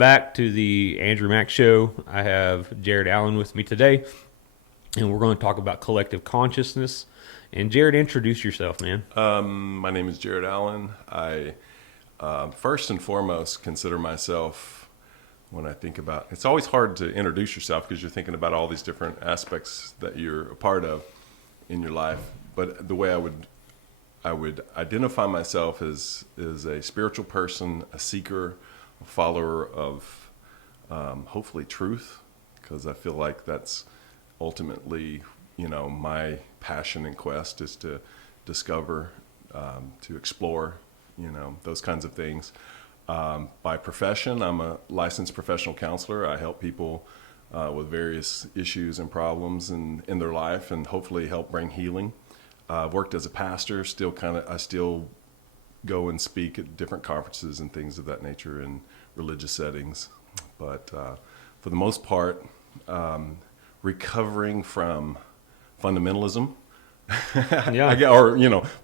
back to the Andrew Mack Show. I have Jarod Allen with me today, and we're going to talk about collective consciousness. And Jarod, introduce yourself, man. My name is Jarod Allen. I first and foremost consider myself, when I think about, it's always hard to introduce yourself because you're thinking about all these different aspects that you're a part of in your life. But the way I would identify myself as a spiritual person, a seeker, a follower of hopefully truth, because I feel like that's ultimately, my passion and quest is to discover, to explore, those kinds of things. By profession, I'm a licensed professional counselor. I help people with various issues and problems in their life and hopefully help bring healing. I've worked as a pastor, I still go and speak at different conferences and things of that nature in religious settings. But for the most part, recovering from fundamentalism. Yeah.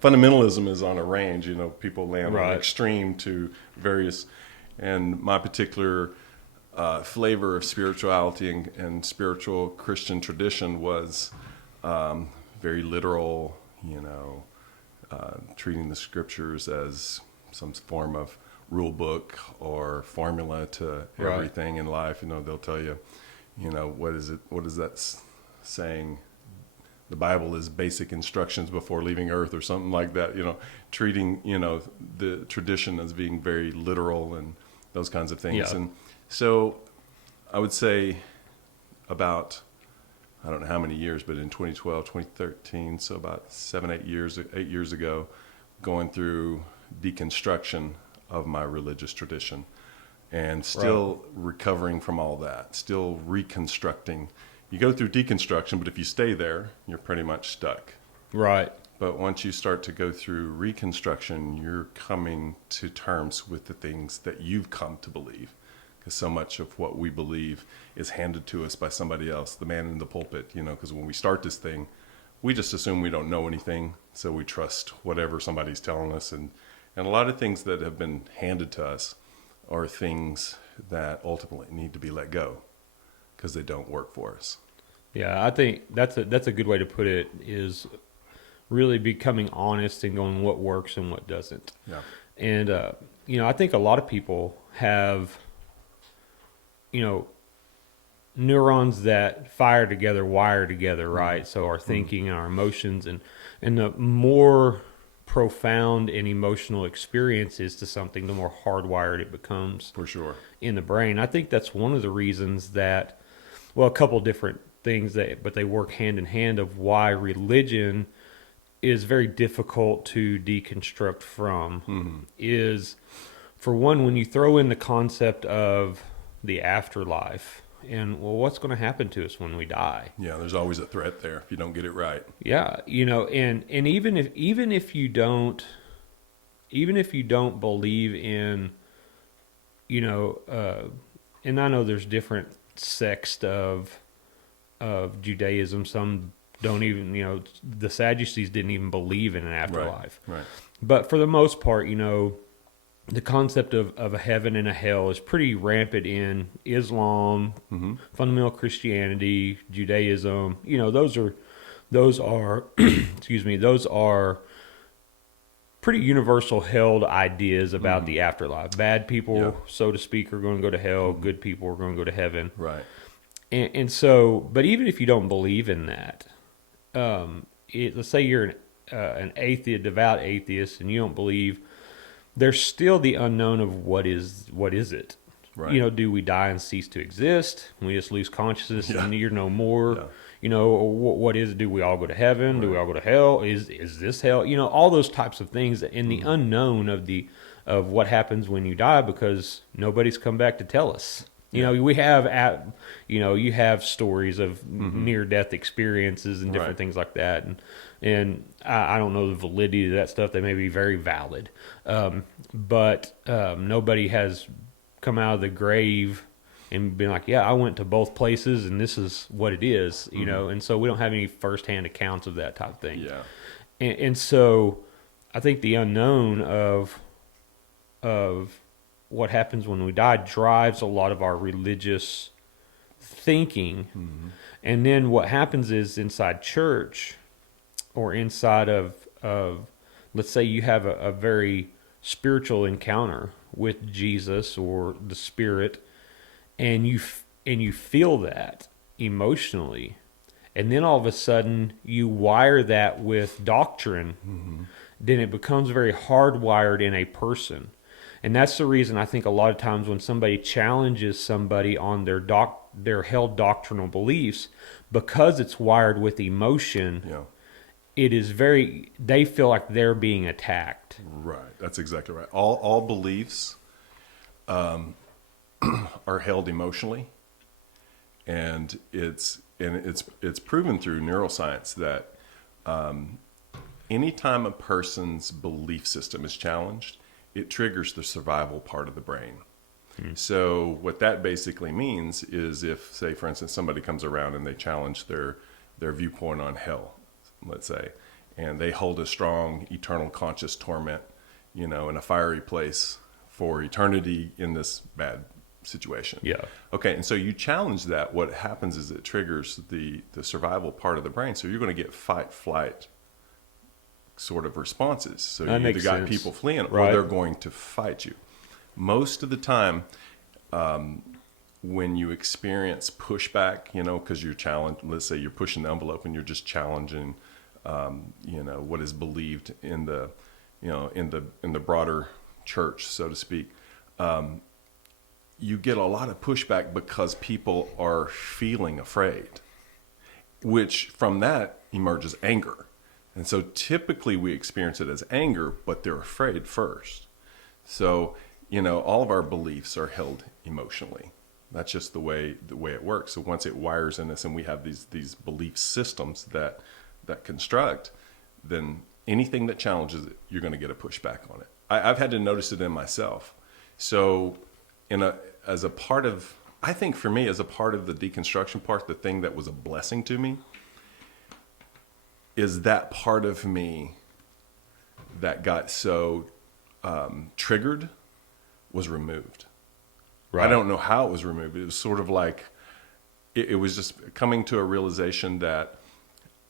Fundamentalism is on a range. People land Right. on extreme to various, and my particular flavor of spirituality and spiritual Christian tradition was very literal. Treating the scriptures as some form of rule book or formula to Right. everything in life. They'll tell you, what is that saying? The Bible is basic instructions before leaving earth or something like that, treating, the tradition as being very literal and those kinds of things. Yeah. And so I would say about, I don't know how many years, but in 2012, 2013, so about 8 years ago, going through deconstruction of my religious tradition and still recovering from all that, still reconstructing. You go through deconstruction, but if you stay there, you're pretty much stuck. Right. But once you start to go through reconstruction, you're coming to terms with the things that you've come to believe. Because so much of what we believe is handed to us by somebody else, the man in the pulpit, because when we start this thing, we just assume we don't know anything. So we trust whatever somebody's telling us. And a lot of things that have been handed to us are things that ultimately need to be let go because they don't work for us. Yeah, I think that's a good way to put it, is really becoming honest and going what works and what doesn't. Yeah. And, I think a lot of people have, neurons that fire together, wire together, right? So our thinking and our emotions and the more profound and emotional experience is to something, the more hardwired it becomes. For sure. In the brain. I think that's one of the reasons that, a couple different things but they work hand in hand, of why religion is very difficult to deconstruct from. Is, for one, when you throw in the concept of the afterlife and, what's going to happen to us when we die? Yeah, there's always a threat there if you don't get it right. Yeah, and even if you don't believe in, and I know there's different sects of Judaism. Some don't even, the Sadducees didn't even believe in an afterlife. Right. But for the most part, the concept of a heaven and a hell is pretty rampant in Islam, fundamental Christianity, Judaism. Those are excuse me, those are pretty universal held ideas about the afterlife. Bad people, so to speak, are going to go to hell. Good people are going to go to heaven. Right. And so, but even if you don't believe in that, let's say you're an atheist, devout atheist, and you don't believe, there's still the unknown of what is it? Right. Do we die and cease to exist? We just lose consciousness and you're no more. Yeah. What is it? Do we all go to heaven? Do we all go to hell? Is this hell? all those types of things, and the unknown of what happens when you die, because nobody's come back to tell us. We have you have stories of near death experiences and different things like that, and I don't know the validity of that stuff. They may be very valid, but nobody has come out of the grave and been like, yeah, I went to both places and this is what it is, and so we don't have any firsthand accounts of that type of thing. Yeah. And so I think the unknown of what happens when we die drives a lot of our religious thinking. And then what happens is inside church or inside of let's say you have a very spiritual encounter with Jesus or the Spirit, and you feel that emotionally, and then all of a sudden you wire that with doctrine, then it becomes very hardwired in a person. And that's the reason I think a lot of times when somebody challenges somebody on their held doctrinal beliefs, because it's wired with emotion, Yeah. it is they feel like they're being attacked. Right. That's exactly right. All beliefs are held emotionally, and it's proven through neuroscience that anytime a person's belief system is challenged, it triggers the survival part of the brain. So what that basically means is if, say, for instance, somebody comes around and they challenge their viewpoint on hell, let's say, and they hold a strong eternal conscious torment, in a fiery place for eternity in this bad situation. Yeah. Okay, and so you challenge that. What happens is it triggers the survival part of the brain. So you're going to get fight, flight sort of responses. So That you either makes got sense. people fleeing Right. or they're going to fight you. Most of the time, when you experience pushback, because you're challenged, let's say you're pushing the envelope and you're just challenging, what is believed in the, in the broader church, so to speak, you get a lot of pushback because people are feeling afraid, which from that emerges anger. And so typically we experience it as anger, but they're afraid first. So, all of our beliefs are held emotionally. That's just the way it works. So once it wires in us and we have these belief systems that construct, then anything that challenges it, you're going to get a pushback on it. I've had to notice it in myself. So as a part of the deconstruction part, the thing that was a blessing to me is that part of me that got so triggered was removed. Right. I don't know how it was removed. It was sort of like, it was just coming to a realization that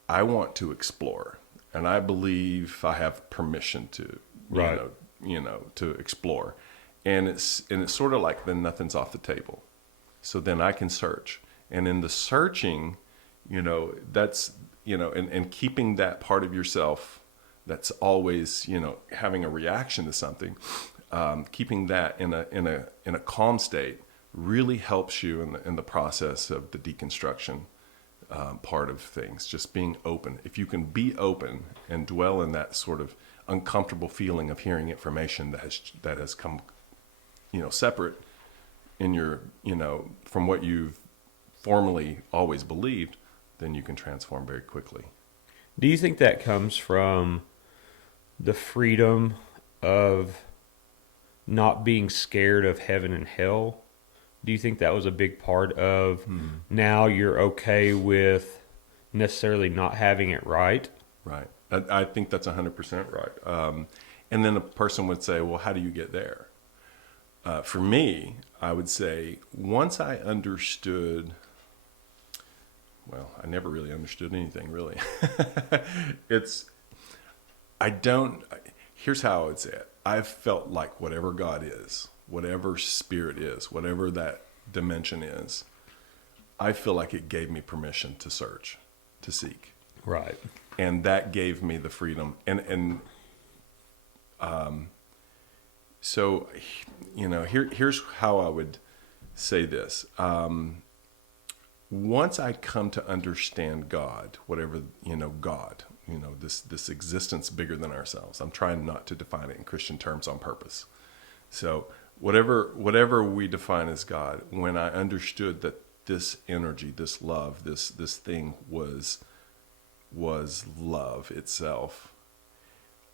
I want to explore, and I believe I have permission to, Right. to explore. And it's sort of like then nothing's off the table. So then I can search. And in the searching, that's, and keeping that part of yourself that's always, having a reaction to something, keeping that in a calm state really helps you in the process of the deconstruction part of things. Just being open. If you can be open and dwell in that sort of uncomfortable feeling of hearing information that has come, separate in your, from what you've formerly always believed, then you can transform very quickly. Do you think that comes from the freedom of not being scared of heaven and hell? Do you think that was a big part of now you're okay with necessarily not having it right? Right. I think that's 100% right. And then a person would say, well, how do you get there? For me, I would say once I understood, well, I never really understood anything really. Here's how I would say it. I've felt like whatever God is, whatever spirit is, whatever that dimension is, I feel like it gave me permission to search, to seek. Right. And that gave me the freedom. So, here's how I would say this. Once I come to understand God, whatever, God, this existence bigger than ourselves. I'm trying not to define it in Christian terms on purpose. So whatever we define as God, when I understood that this energy, this love, this thing was love itself,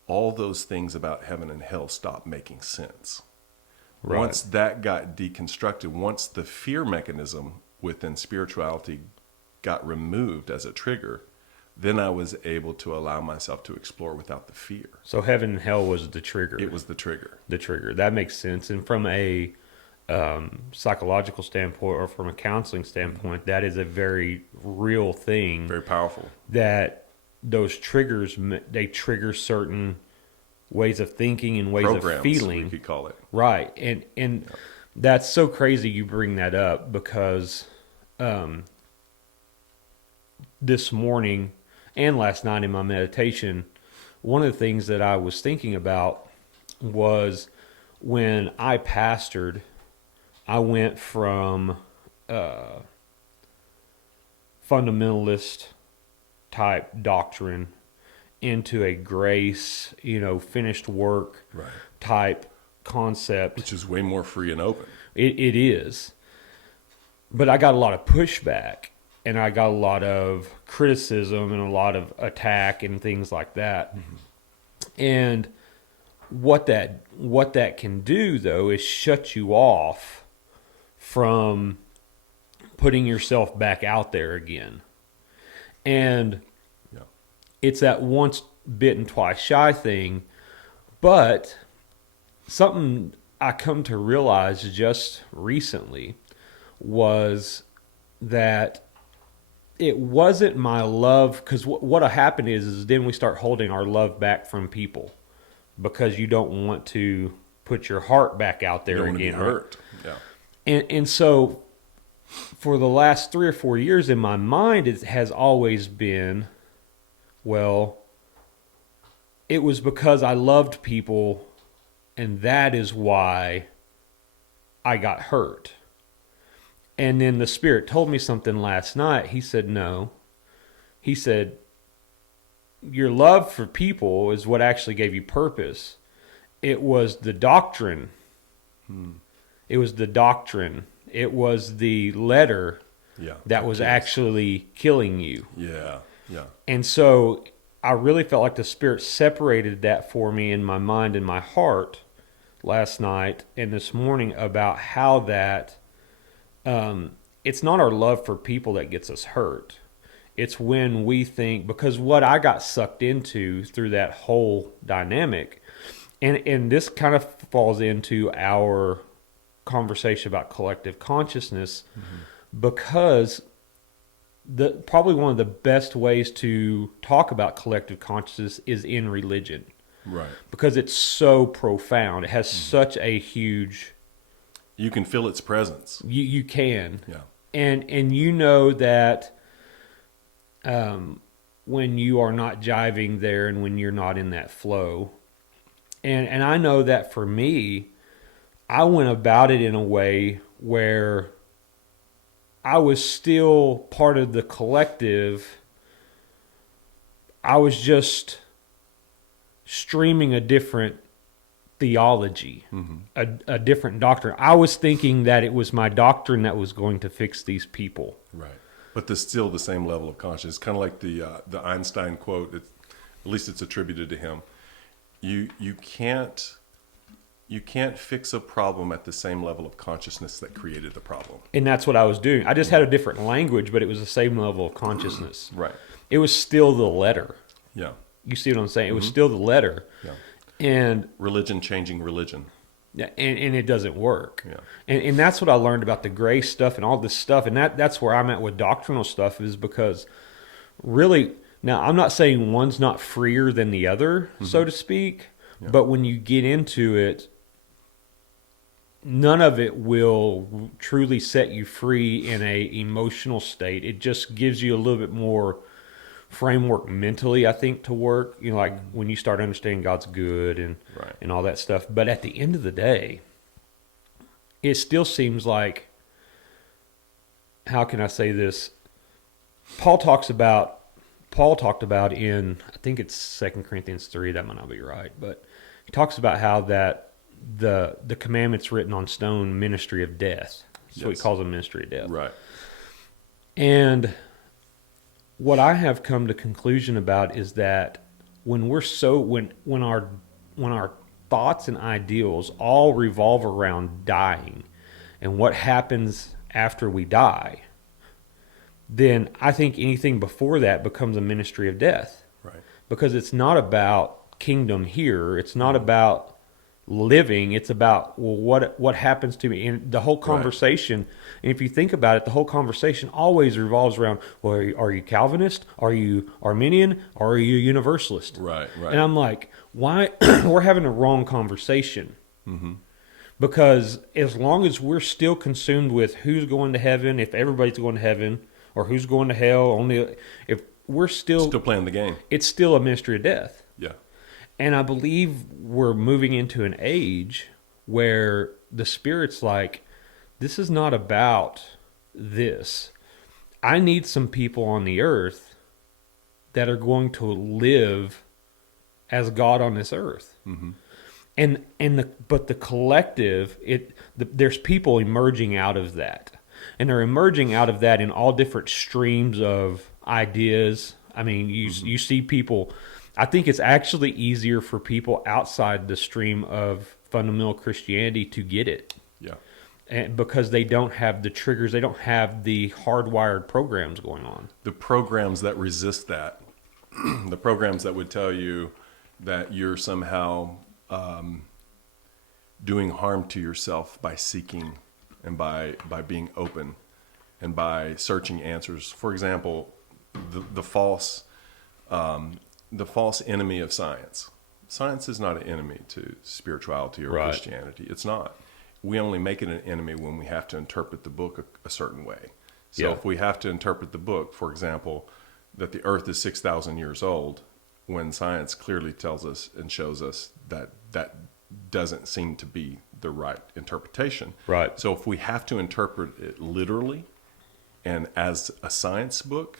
all those things about heaven and hell stopped making sense. Right. Once that got deconstructed, once the fear mechanism within spirituality got removed as a trigger, then I was able to allow myself to explore without the fear. So heaven and hell was the trigger. It was the trigger. The trigger. That makes sense. And from a psychological standpoint or from a counseling standpoint, that is a very real thing. Very powerful. That those triggers, they trigger certain ways of thinking and ways Programs, of feeling. we could call it. Right. And that's so crazy you bring that up because this morning and last night in my meditation, one of the things that I was thinking about was when I pastored, I went from fundamentalist type doctrine into a grace, finished work Right. type concept. Which is way more free and open. It is. But I got a lot of pushback and I got a lot of criticism and a lot of attack and things like that. Mm-hmm. And what that can do though is shut you off from putting yourself back out there again. And it's that once bitten, twice shy thing. But something I come to realize just recently was that it wasn't my love, because what happened is then we start holding our love back from people because you don't want to put your heart back out there you don't again. Want to be hurt. Yeah. And so for the last 3 or 4 years in my mind, it has always been, well, it was because I loved people, and that is why I got hurt. And then the Spirit told me something last night. He said, no. He said, your love for people is what actually gave you purpose. It was the doctrine. It was the doctrine. It was the letter that was actually killing you. Yeah. And so I really felt like the Spirit separated that for me in my mind and my heart last night and this morning about how that it's not our love for people that gets us hurt. It's when we think, because what I got sucked into through that whole dynamic, and this kind of falls into our conversation about collective consciousness, because probably one of the best ways to talk about collective consciousness is in religion. Right. Because it's so profound. It has such a huge... You can feel its presence. You can. Yeah. And you know that when you are not jiving there and when you're not in that flow. And I know that for me, I went about it in a way where I was still part of the collective. I was just streaming a different theology, a different doctrine. I was thinking that it was my doctrine that was going to fix these people. Right. But there's still the same level of consciousness. Kind of like the Einstein quote, at least it's attributed to him. You can't fix a problem at the same level of consciousness that created the problem. And that's what I was doing. I just had a different language, but it was the same level of consciousness. Right. It was still the letter. Yeah. You see what I'm saying? It was still the letter. Yeah. And religion changing religion. Yeah, and it doesn't work. Yeah. And that's what I learned about the grace stuff and all this stuff. And that's where I'm at with doctrinal stuff, is because really, now I'm not saying one's not freer than the other, so to speak, but when you get into it, none of it will truly set you free in a emotional state. It just gives you a little bit more framework mentally, I think, to work. Like when you start understanding God's good and all that stuff. But at the end of the day, it still seems like, how can I say this? Paul talked about in, I think it's 2 Corinthians 3, that might not be right, but he talks about how that the commandments written on stone, ministry of death. So he calls them ministry of death. Right. And what I have come to conclusion about is that when our thoughts and ideals all revolve around dying and what happens after we die, then I think anything before that becomes a ministry of death. Right. Because it's not about kingdom here. It's not about living. It's about, well, what happens to me? And the whole conversation, and if you think about it, the whole conversation always revolves around, well, are you Calvinist? Are you Arminian? Or are you Universalist? Right. And I'm like, why? We're having a wrong conversation. Mm-hmm. Because as long as we're still consumed with who's going to heaven, if everybody's going to heaven, or who's going to hell, only if we're still playing the game, it's still a ministry of death. Yeah. And I believe we're moving into an age where the Spirit's like, this is not about this. I need some people on the earth that are going to live as God on this earth. Mm-hmm. But the collective, there's people emerging out of that. And they're emerging out of that in all different streams of ideas. I mean, you see people. I think it's actually easier for people outside the stream of fundamental Christianity to get it. Yeah. And because they don't have the triggers, they don't have the hardwired programs going on. The programs that resist that, the programs that would tell you that you're somehow doing harm to yourself by seeking and by being open and by searching answers. For example, the false enemy of science. Science is not an enemy to spirituality or Christianity. It's not. We only make it an enemy when we have to interpret the book a certain way. So if we have to interpret the book, for example, that the earth is 6,000 years old, when science clearly tells us and shows us that that doesn't seem to be the right interpretation. Right. So if we have to interpret it literally and as a science book,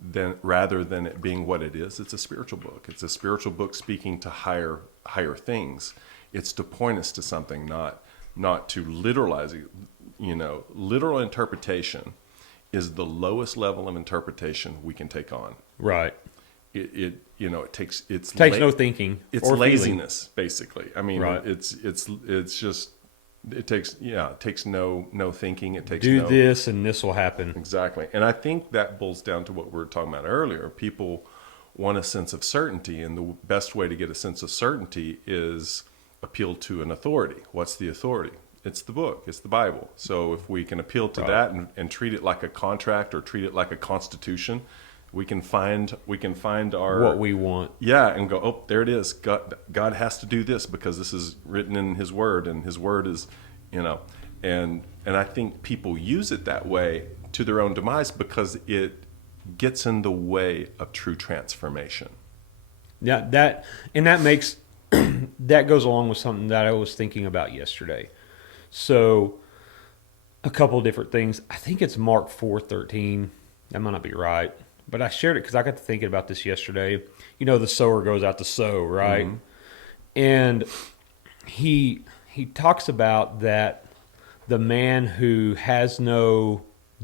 then rather than it being what it is, it's a spiritual book. It's a spiritual book speaking to higher things. It's to point us to something, not to literalize it. You know, literal interpretation is the lowest level of interpretation we can take on. Right. It takes no thinking. It's or laziness, basically. I mean, Right. it's just it takes no thinking. It takes do this and this will happen. Exactly. And I think that boils down to what we were talking about earlier. People want a sense of certainty, and the best way to get a sense of certainty is appeal to an authority. What's the authority? It's the book. It's the Bible. So if we can appeal to that and treat it like a contract or treat it like a constitution, we can find our what we want. Yeah, and go, oh, there it is. God has to do this because this is written in His Word, and His Word is, and I think people use it that way to their own demise because it gets in the way of true transformation. Yeah, that makes that goes along with something that I was thinking about yesterday. So, a couple of different things. I think it's Mark 4:13. That might not be right, but I shared it because I got to thinking about this yesterday. You know, the sower goes out to sow, right? Mm-hmm. And he talks about that the man who has no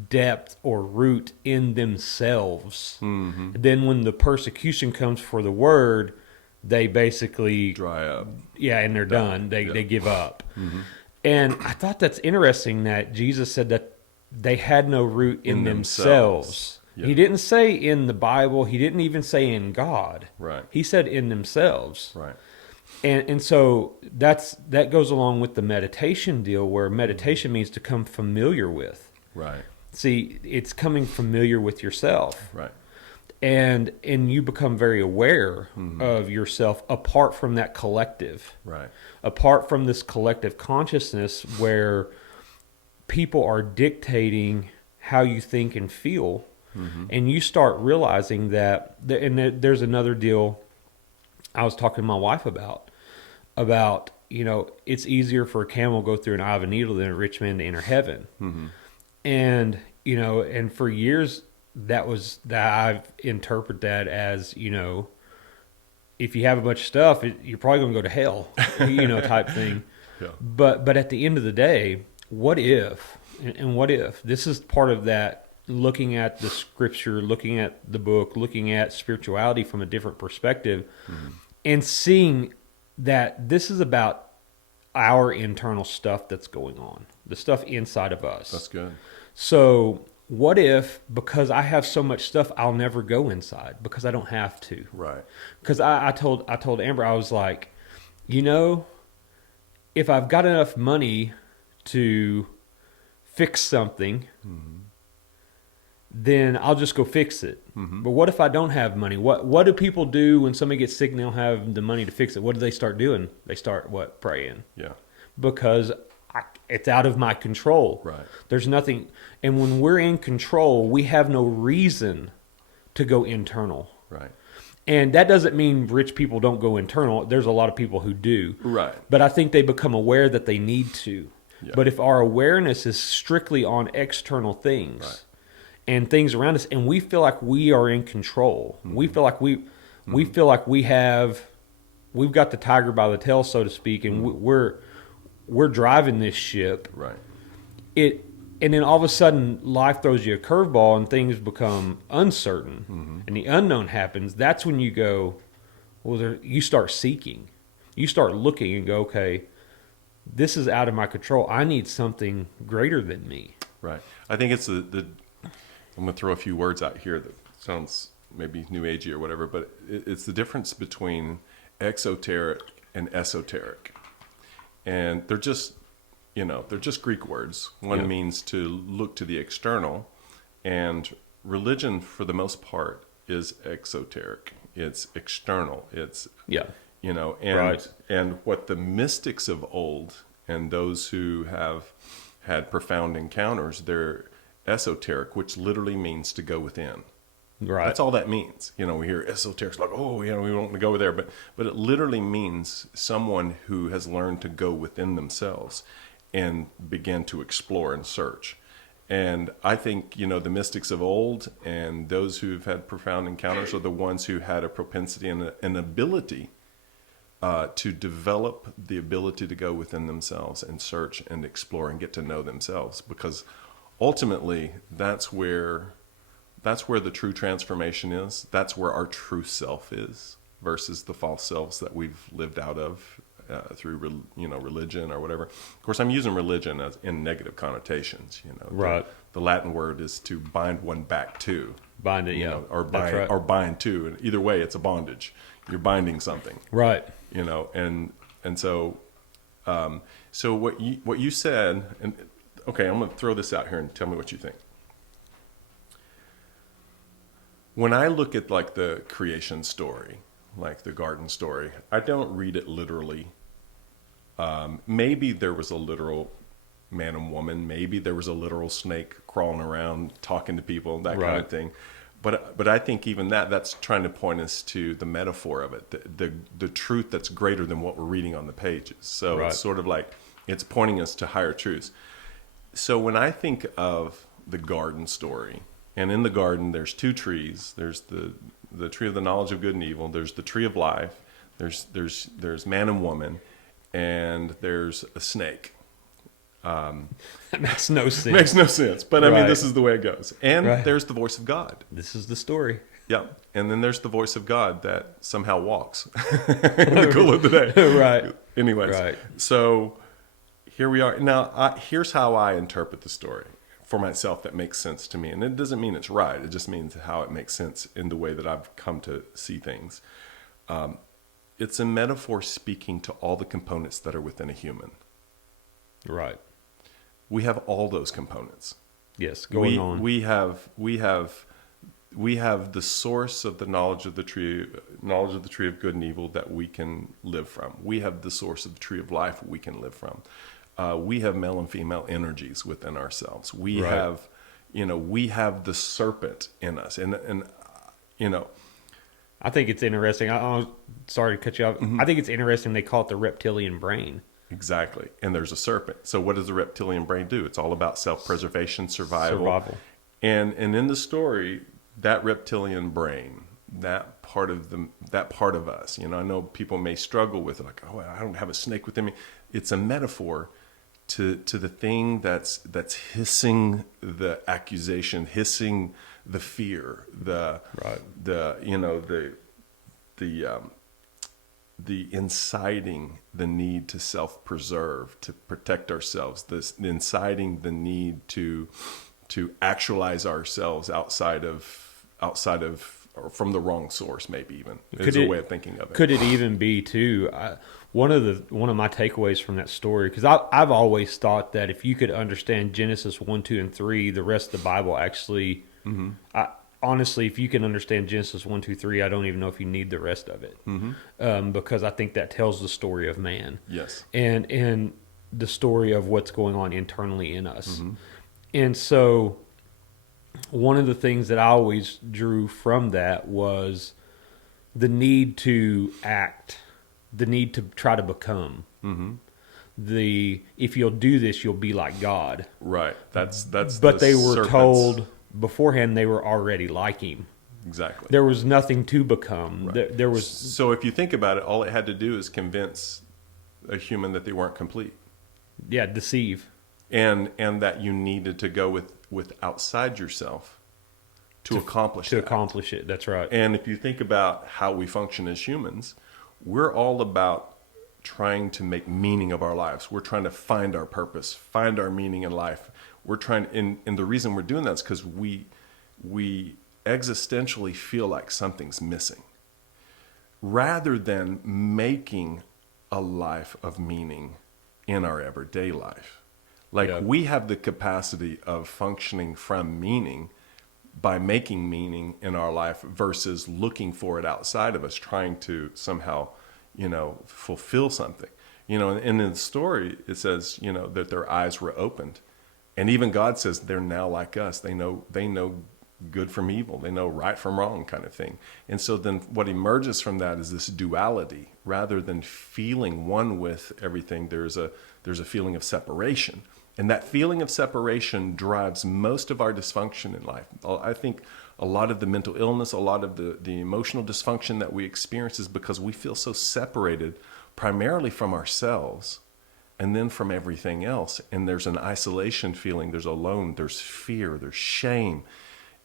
depth or root in themselves, mm-hmm. then when the persecution comes for the word, they basically dry up. Yeah, and they're done. They give up. Mm-hmm. And I thought that's interesting that Jesus said that they had no root in themselves. Yeah. He didn't say in the Bible. He didn't even say in God. Right. He said in themselves. Right. And so that goes along with the meditation deal, where meditation means to come familiar with. Right. See, it's coming familiar with yourself. Right. And you become very aware mm-hmm. of yourself apart from that collective. Right. Apart from this collective consciousness where people are dictating how you think and feel. Mm-hmm. And you start realizing that, and there's another deal I was talking to my wife about, it's easier for a camel to go through an eye of a needle than a rich man to enter heaven. Mm-hmm. And, and for years, that I've interpreted that as, if you have a bunch of stuff, you're probably going to go to hell, type thing. Yeah. But at the end of the day, what if this is part of that, looking at the scripture, looking at the book, looking at spirituality from a different perspective, mm-hmm. and seeing that this is about our internal stuff that's going on, the stuff inside of us. That's good. So what if, because I have so much stuff, I'll never go inside because I don't have to. Right. Because I told Amber, I was like, you know, if I've got enough money to fix something, then I'll just go fix it. But what if I don't have money? What do people do when somebody gets sick and they don't have the money to fix it? What do they start doing? They start praying. Yeah. Because it's out of my control. Right. There's nothing. And when we're in control, we have no reason to go internal. Right. And that doesn't mean rich people don't go internal. There's a lot of people who do. Right. But I think they become aware that they need to. Yeah. But if our awareness is strictly on external things, Right. and things around us, and we feel like we are in control, we feel like we feel like we've got the tiger by the tail, so to speak, and we're driving this ship. Right. And then all of a sudden, life throws you a curveball, and things become uncertain, and the unknown happens. That's when you go, you start seeking, you start looking, and go, okay, this is out of my control. I need something greater than me. Right. I think it's the I'm going to throw a few words out here that sounds maybe new agey or whatever, but it's the difference between exoteric and esoteric. And they're just Greek words. One means to look to the external, and religion for the most part is exoteric. It's external. It's and what the mystics of old and those who have had profound encounters, they're esoteric, which literally means to go within. Right. That's all that means. We hear esoteric, like, we want to go there, but it literally means someone who has learned to go within themselves and begin to explore and search. And I think, the mystics of old and those who've had profound encounters are the ones who had a propensity and an ability to develop the ability to go within themselves and search and explore and get to know themselves, because ultimately that's where the true transformation is. That's where our true self is, versus the false selves that we've lived out of through religion or whatever. Of course, I'm using religion as in negative connotations. Right. The Latin word is to bind one back to. Bind it, Or bind to. And either way, it's a bondage. You're binding something. Right. And so so what you said, and okay, I'm going to throw this out here and tell me what you think. When I look at like the creation story, like the garden story, I don't read it literally. Maybe there was a literal man and woman. Maybe there was a literal snake crawling around, talking to people, that kind of thing. But I think even that's trying to point us to the metaphor of it, the truth that's greater than what we're reading on the pages. So it's sort of like it's pointing us to higher truths. So when I think of the garden story, and in the garden there's two trees. There's the tree of the knowledge of good and evil. There's the tree of life. There's man and woman, and there's a snake. That makes no sense. Makes no sense. But I mean, this is the way it goes. And there's the voice of God. This is the story. Yeah. And then there's the voice of God that somehow walks in the cool of the day. Right. Anyways. Right. So here we are. Now, here's how I interpret the story for myself that makes sense to me. And it doesn't mean it's right. It just means how it makes sense in the way that I've come to see things. It's a metaphor speaking to all the components that are within a human. Right. We have all those components. Yes, going on. We have the source of the knowledge of the tree of good and evil that we can live from. We have the source of the tree of life we can live from. We have male and female energies within ourselves. We have the serpent in us, and I think it's interesting. I'm sorry to cut you off. I think it's interesting they call it the reptilian brain. Exactly. And there's a serpent. So what does the reptilian brain do? It's all about self-preservation, survival. And in the story, that reptilian brain, that part of us, I know people may struggle with it, like, oh, I don't have a snake within me. It's a metaphor to the thing that's hissing the accusation, hissing the fear, the inciting the need to self-preserve, to protect ourselves, the inciting the need to to actualize ourselves outside of or from the wrong source, maybe even is a way of thinking of it. Could it even be too? One of my takeaways from that story, because I've always thought that if you could understand Genesis 1, 2, and 3, the rest of the Bible actually. Honestly, if you can understand Genesis 1, 2, 3, I don't even know if you need the rest of it, because I think that tells the story of man. Yes, and the story of what's going on internally in us. And so one of the things that I always drew from that was the need to act, the need to try to become. If you'll do this, you'll be like God. right. That's. But they were told beforehand they were already like him. Exactly. There was nothing to become. Right. There was. So if you think about it, all it had to do is convince a human that they weren't complete. Yeah, deceive. And that you needed to go with outside yourself to accomplish it. That's right. And if you think about how we function as humans, we're all about trying to make meaning of our lives. We're trying to find our purpose, find our meaning in life. We're trying, and the reason we're doing that is because we existentially feel like something's missing, rather than making a life of meaning in our everyday life. Like, we have the capacity of functioning from meaning by making meaning in our life versus looking for it outside of us, trying to somehow, fulfill something. And in the story, it says, that their eyes were opened. And even God says they're now like us. They know good from evil. They know right from wrong, kind of thing. And so then what emerges from that is this duality. Rather than feeling one with everything, there's a feeling of separation. And that feeling of separation drives most of our dysfunction in life. I think a lot of the mental illness, a lot of the emotional dysfunction that we experience is because we feel so separated primarily from ourselves and then from everything else. And there's an isolation feeling, there's alone, there's fear, there's shame.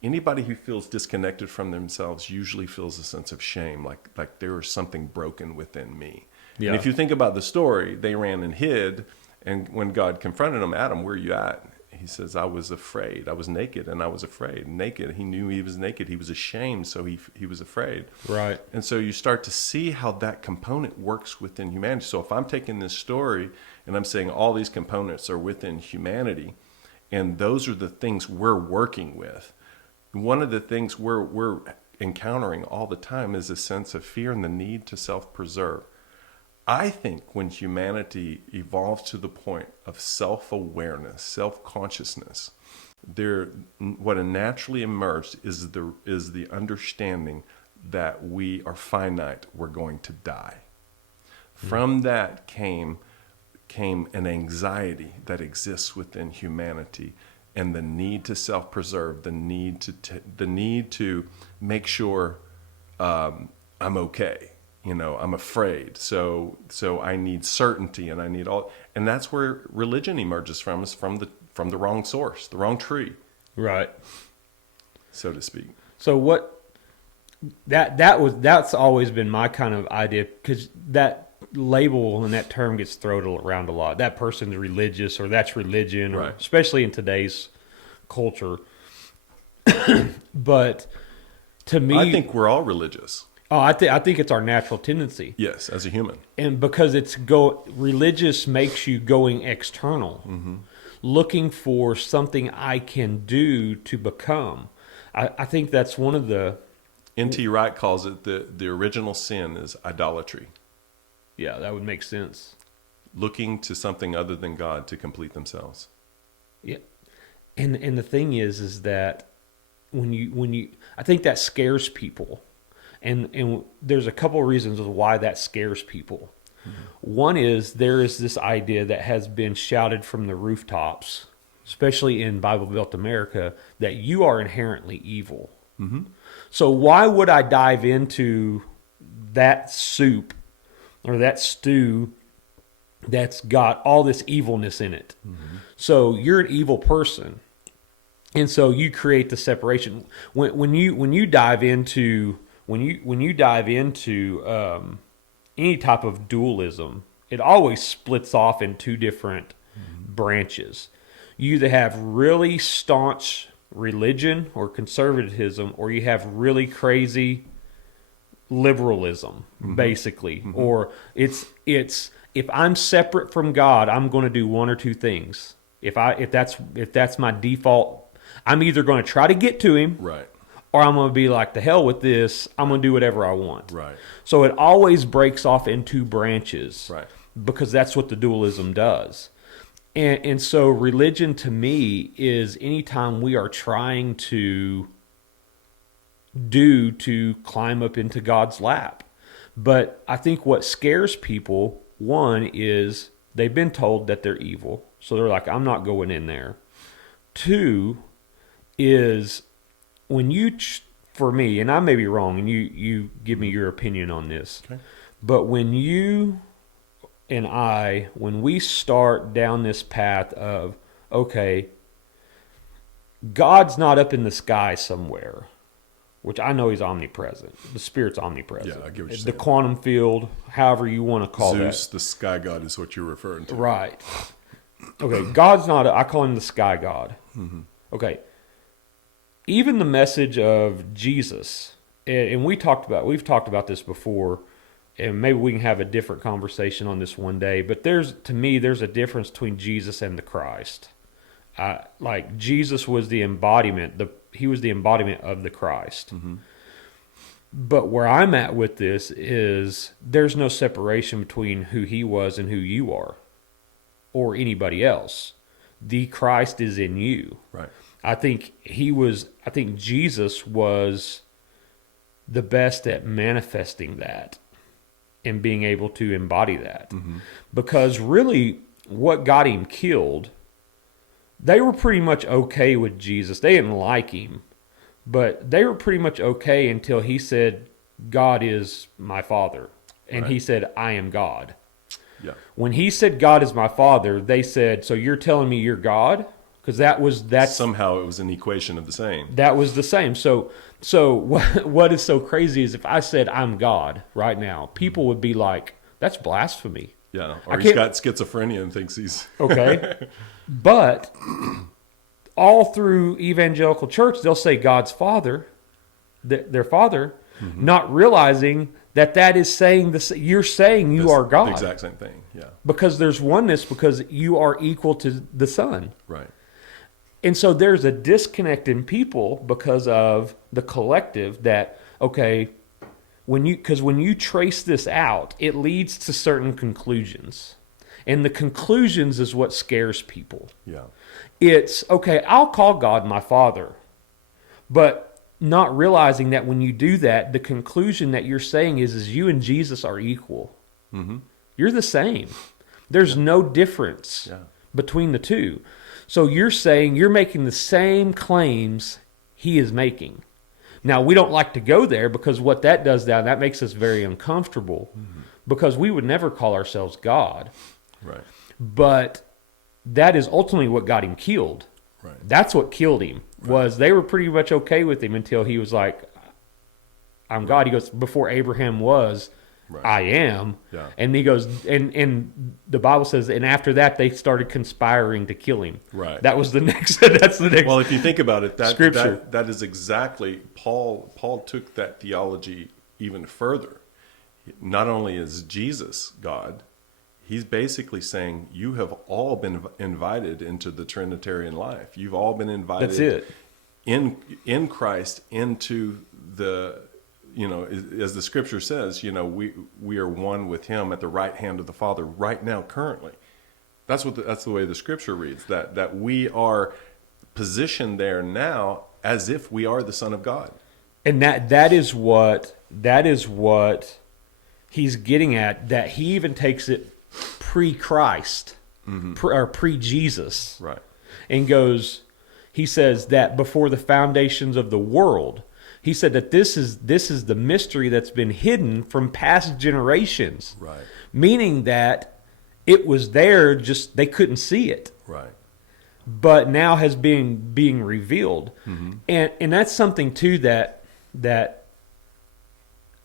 Anybody who feels disconnected from themselves usually feels a sense of shame, like there is something broken within me. Yeah. And if you think about the story, they ran and hid. And when God confronted him, Adam, where are you at? He says, I was afraid. I was naked and I was afraid. Naked. He knew he was naked. He was ashamed, so he was afraid. Right. And so you start to see how that component works within humanity. So if I'm taking this story and I'm saying all these components are within humanity, and those are the things we're working with, one of the things we're encountering all the time is a sense of fear and the need to self-preserve. I think when humanity evolves to the point of self-awareness, self-consciousness, what naturally emerged is the understanding that we are finite, we're going to die. From that came an anxiety that exists within humanity, and the need to self-preserve, the need to make sure I'm okay. I'm afraid, so I need certainty, and I need all, and that's where religion emerges from, is from the wrong source, the wrong tree, right, so to speak. So that's always been my kind of idea, because that label and that term gets thrown around a lot. That person's religious, or that's religion, Right. or especially in today's culture. But to me, I think we're all religious. Oh, I think it's our natural tendency. Yes, as a human. And because religious makes you going external, looking for something I can do to become. I think that's one of the... N.T. Wright calls it the original sin is idolatry. Yeah, that would make sense. Looking to something other than God to complete themselves. Yeah. And the thing is that when you I think that scares people. And there's a couple of reasons of why that scares people. One is there is this idea that has been shouted from the rooftops, especially in Bible Belt America, that you are inherently evil. So why would I dive into that soup or that stew that's got all this evilness in it? So you're an evil person. And so you create the separation. When you dive into any type of dualism, it always splits off in two different branches. You either have really staunch religion or conservatism, or you have really crazy liberalism, basically. Or it's if I'm separate from God, I'm going to do one or two things. If that's my default, I'm either going to try to get to him, Right. or I'm going to be like, the hell with this. I'm going to do whatever I want. Right. So it always breaks off in two branches, Right. because that's what the dualism does. And so religion to me is anytime we are trying to climb up into God's lap. But I think what scares people, one, is they've been told that they're evil. So they're like, I'm not going in there. Two is when for me, and I may be wrong, and you give me your opinion on this, Okay. but when you and when we start down this path of, okay, God's not up in the sky somewhere, which I know he's omnipresent. The Spirit's omnipresent. Yeah, I get what you're The saying. quantum field, however you want to call Zeus, that. the sky god, is what you're referring to. Right. Okay, God's not, I call him the sky god. Okay. Even the message of Jesus, and we've talked about this before, and maybe we can have a different conversation on this one day, but to me, there's a difference between Jesus and the Christ. Like Jesus was the embodiment, he was the embodiment of the Christ. But where I'm at with this is there's no separation between who he was and who you are, or anybody else. The Christ is in you. Right. I think Jesus was the best at manifesting that and being able to embody that. Because really what got him killed, they were pretty much okay with Jesus. They didn't like him, but they were pretty much okay until he said, God is my Father. And he said, I am God. Yeah. When he said, God is my Father, they said, so you're telling me you're God? Because that's somehow it was an equation of the same. that was the same. So what is so crazy is if I said I'm God right now, people would be like, that's blasphemy. Yeah. I Or he's can't- got schizophrenia and thinks he's Okay. But all through evangelical church, they'll say God's Father, their Father, not realizing that is saying this. You're saying you are God. the exact same thing. Yeah. Because there's oneness, because you are equal to the Son. Right. And so there's a disconnect in people because of the collective that, okay, when you trace this out, it leads to certain conclusions. And the conclusions is what scares people. Yeah. It's, okay, I'll call God my Father, but not realizing that when you do that, the conclusion that you're saying is you and Jesus are equal. You're the same. There's no difference between the two. So you're saying you're making the same claims he is making. Now, we don't like to go there because what that does that makes us very uncomfortable because we would never call ourselves God. Right. But that is ultimately what got him killed. Right. That's what killed him, was they were pretty much okay with him until he was like, I'm God. He goes, before Abraham was, I am. Yeah. And he goes, and the Bible says, and after that, they started conspiring to kill him. Right. That was the next, that's the next. Well, if you think about it, Scripture. that is exactly, Paul took that theology even further. Not only is Jesus God, he's basically saying you have all been invited into the Trinitarian life. You've all been invited. That's it. In Christ into the, as the Scripture says, we are one with him at the right hand of the Father right now, currently. That's the way the Scripture reads, that we are positioned there now as if we are the Son of God. And that is what he's getting at, that he even takes it pre-Christ, or pre-Jesus. Right. And goes, he says that before the foundations of the world, he said that this is the mystery that's been hidden from past generations. Right. Meaning that it was there, just they couldn't see it. Right. But now has been being revealed. And that's something too that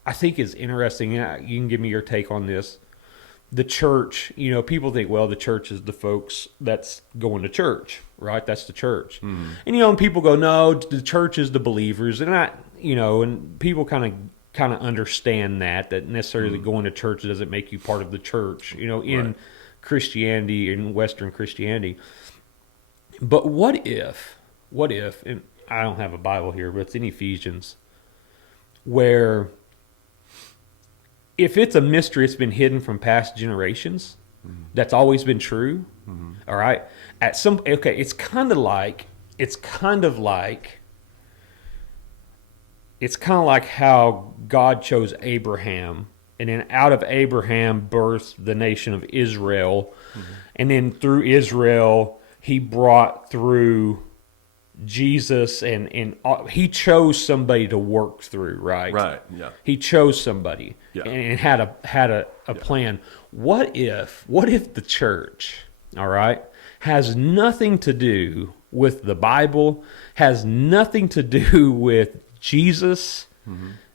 I think is interesting. You can give me your take on this. the church, you know, people think, well, the church is the folks that's going to church, right? That's the church. And, you know, and people go, no, the church is the believers. And I, you know, and people kind of understand that necessarily going to church doesn't make you part of the church, you know, in Christianity, in Western Christianity. But what if, and I don't have a Bible here, but it's in Ephesians, where if it's a mystery, it's been hidden from past generations, that's always been true, all right? It's kind of like how God chose Abraham, and then out of Abraham birthed the nation of Israel, and then through Israel, he brought through Jesus, and he chose somebody to work through, right? Right. Yeah. He chose somebody, and had a plan. What if the church, all right, has nothing to do with the Bible, has nothing to do with Jesus,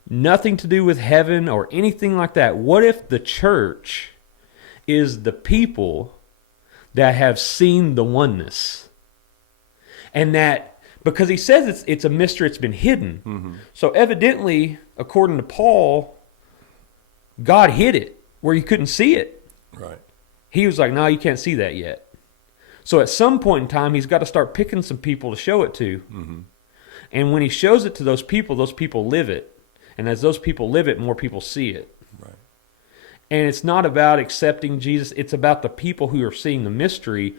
nothing to do with heaven or anything like that? What if the church is the people that have seen the oneness, and that, because he says it's a mystery, it's been hidden. So evidently, according to Paul, God hid it where you couldn't see it. Right. He was like, no, you can't see that yet. So at some point in time, he's got to start picking some people to show it to. And when he shows it to those people live it. And as those people live it, more people see it. Right. And it's not about accepting Jesus. It's about the people who are seeing the mystery.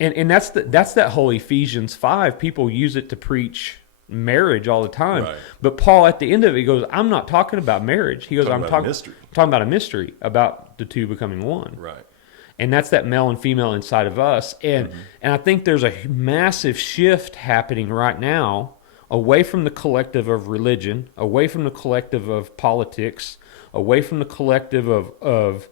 And that's that whole Ephesians 5. People use it to preach marriage all the time. Right. But Paul, at the end of it, he goes, I'm not talking about marriage. He goes, I'm talking about a mystery, about the two becoming one. Right. And that's that male and female inside of us. And I think there's a massive shift happening right now away from the collective of religion, away from the collective of politics, away from the collective of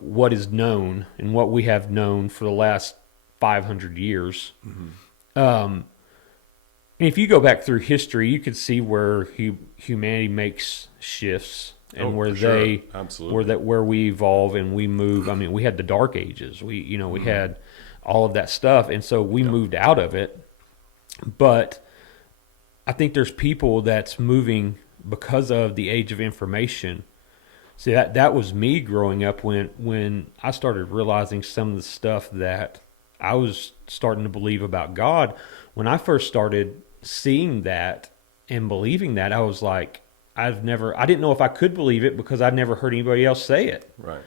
what is known and what we have known for the last 500 years. And if you go back through history, you could see where humanity makes shifts, and where we evolve and we move. I mean, we had the Dark Ages. We had all of that stuff, and so we moved out of it. But I think there's people that's moving because of the age of information. See, that was me growing up when I started realizing some of the stuff that I was starting to believe about God. When I first started seeing that and believing that, I was like, I didn't know if I could believe it because I'd never heard anybody else say it. Right.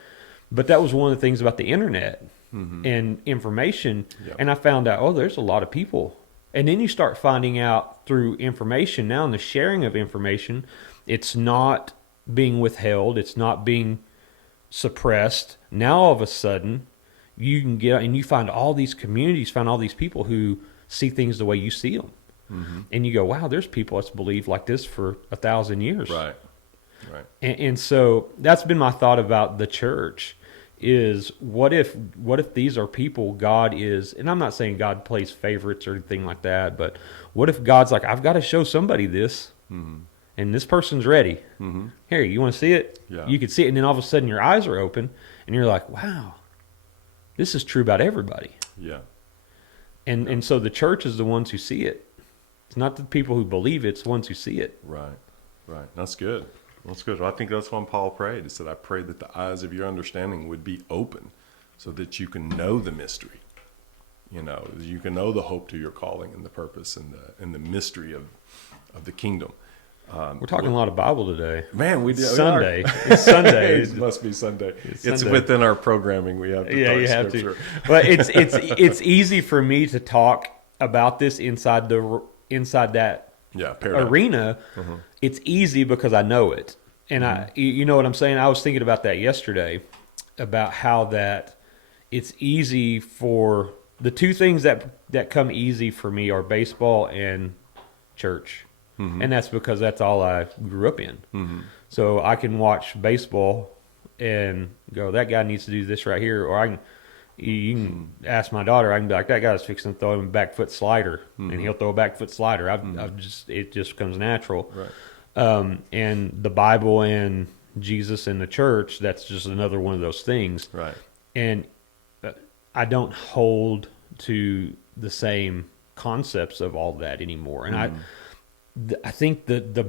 But that was one of the things about the internet and information. Yep. And I found out, there's a lot of people. And then you start finding out through information now, in the sharing of information, it's not being withheld, it's not being suppressed. Now all of a sudden you can get, and you find all these communities, find all these people who see things the way you see them. And you go, wow, there's people that's believed like this for 1,000 years. Right. And so that's been my thought about the church, is what if these are people God is, and I'm not saying God plays favorites or anything like that, but what if God's like, I've got to show somebody this, and this person's ready. Here, you want to see it? Yeah. You can see it, and then all of a sudden your eyes are open, and you're like, wow, this is true about everybody. Yeah. And so the church is the ones who see it. It's not the people who believe it, it's the ones who see it. Right. That's good. That's good. I think that's when Paul prayed. He said, I pray that the eyes of your understanding would be open so that you can know the mystery. You can know the hope to your calling and the purpose and the mystery of the kingdom. We're talking a lot of Bible today. Man, we did. Sunday. It's Sunday. It must be Sunday. It's Sunday. Within our programming. We have to talk you have scripture. to. But it's easy for me to talk about this inside that paradigm. arena. It's easy because I know it. And you know what I'm saying? I was thinking about that yesterday, about how that it's easy for the two things that come easy for me are baseball and church. And that's because that's all I grew up in. So I can watch baseball and go, that guy needs to do this right here. Or you can ask my daughter, I can be like, that guy's fixing to throw him a back foot slider, and he'll throw a back foot slider. It just comes natural. Right. And the Bible and Jesus and the church, that's just another one of those things. Right. And I don't hold to the same concepts of all that anymore. And I think the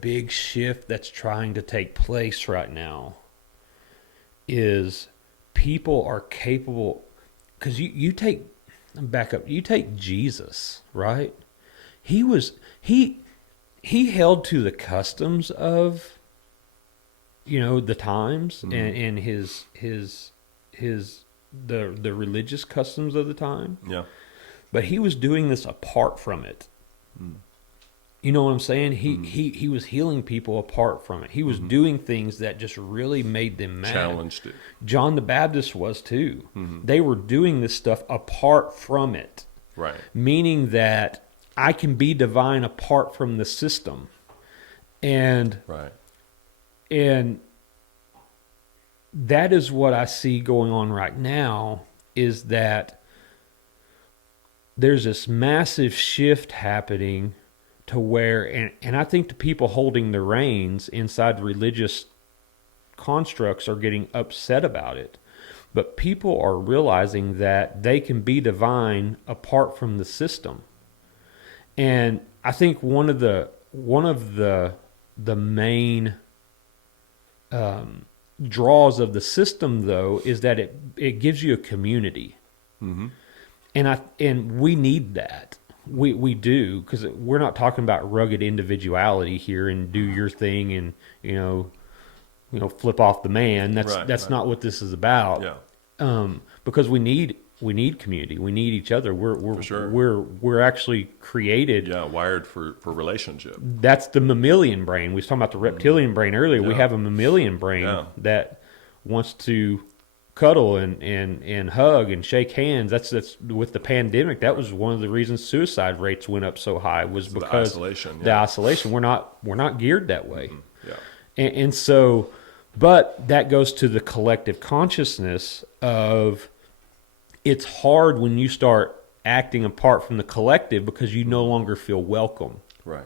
big shift that's trying to take place right now is people are capable, because you take Jesus, right? He held to the customs of, the times, and the religious customs of the time. Yeah. But he was doing this apart from it. You know what I'm saying? He was healing people apart from it. He was doing things that just really made them mad. Challenged it. John the Baptist was too. They were doing this stuff apart from it. Right. Meaning that I can be divine apart from the system. And Right. and that is what I see going on right now, is that there's this massive shift happening to where, and I think the people holding the reins inside religious constructs are getting upset about it. But people are realizing that they can be divine apart from the system. And I think one of the main draws of the system, though, is that it gives you a community. And we need that. We do, because we're not talking about rugged individuality here and do your thing and flip off the man. That's not what this is about. Yeah. Because we need community. We need each other. For sure. We're actually created. Yeah, wired for relationship. That's the mammalian brain. We was talking about the reptilian brain earlier. We have a mammalian brain that wants to cuddle and hug and shake hands. That's with the pandemic. That was one of the reasons suicide rates went up so high, was because the isolation. The isolation. We're not geared that way. Yeah. And so, but that goes to the collective consciousness of, it's hard when you start acting apart from the collective because you no longer feel welcome. Right.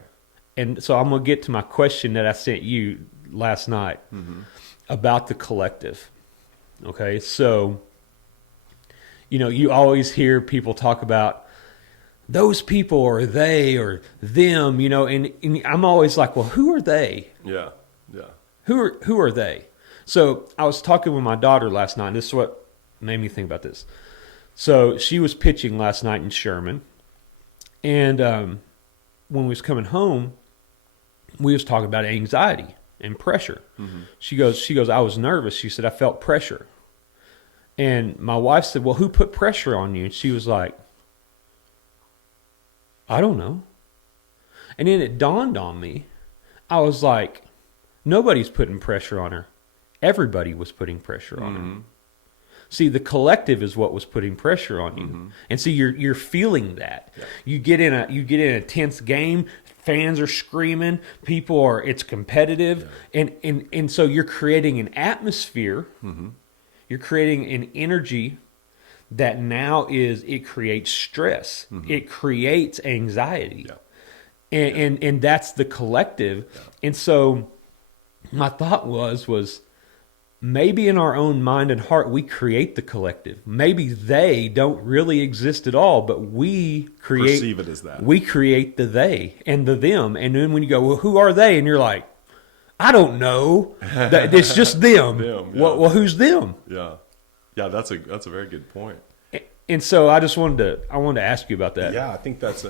And so I'm going to get to my question that I sent you last night about the collective. Okay, so, you always hear people talk about those people or they or them, and I'm always like, well, who are they? Yeah, yeah. Who are they? So I was talking with my daughter last night, and this is what made me think about this. So she was pitching last night in Sherman, and when we was coming home, we was talking about anxiety and pressure. She goes, I was nervous. She said, I felt pressure. And my wife said, well, who put pressure on you? And she was like, I don't know. And then it dawned on me. I was like, nobody's putting pressure on her. Everybody was putting pressure on her. See, the collective is what was putting pressure on you. And see, you're feeling that. Yeah. You get in a tense game, fans are screaming, it's competitive, and so you're creating an atmosphere. You're creating an energy that now it creates stress. It creates anxiety. And that's the collective. And so my thought was maybe in our own mind and heart, we create the collective. Maybe they don't really exist at all, but we perceive it as that. We create the they and the them. And then when you go, well, who are they? And you're like, I don't know. It's just them. Them, yeah. Well, who's them? Yeah. Yeah, that's a very good point. And so I wanted to ask you about that. Yeah, I think that's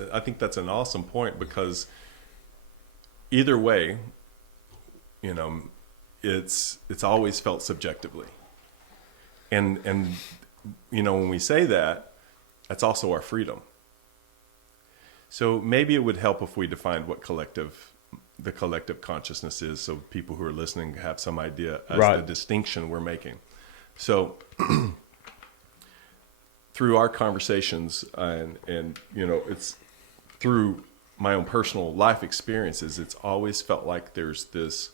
an awesome point, because either way, it's always felt subjectively. And when we say that, that's also our freedom. So maybe it would help if we defined what the collective consciousness is, so people who are listening have some idea as the distinction we're making. So through our conversations and it's through my own personal life experiences, it's always felt like there's this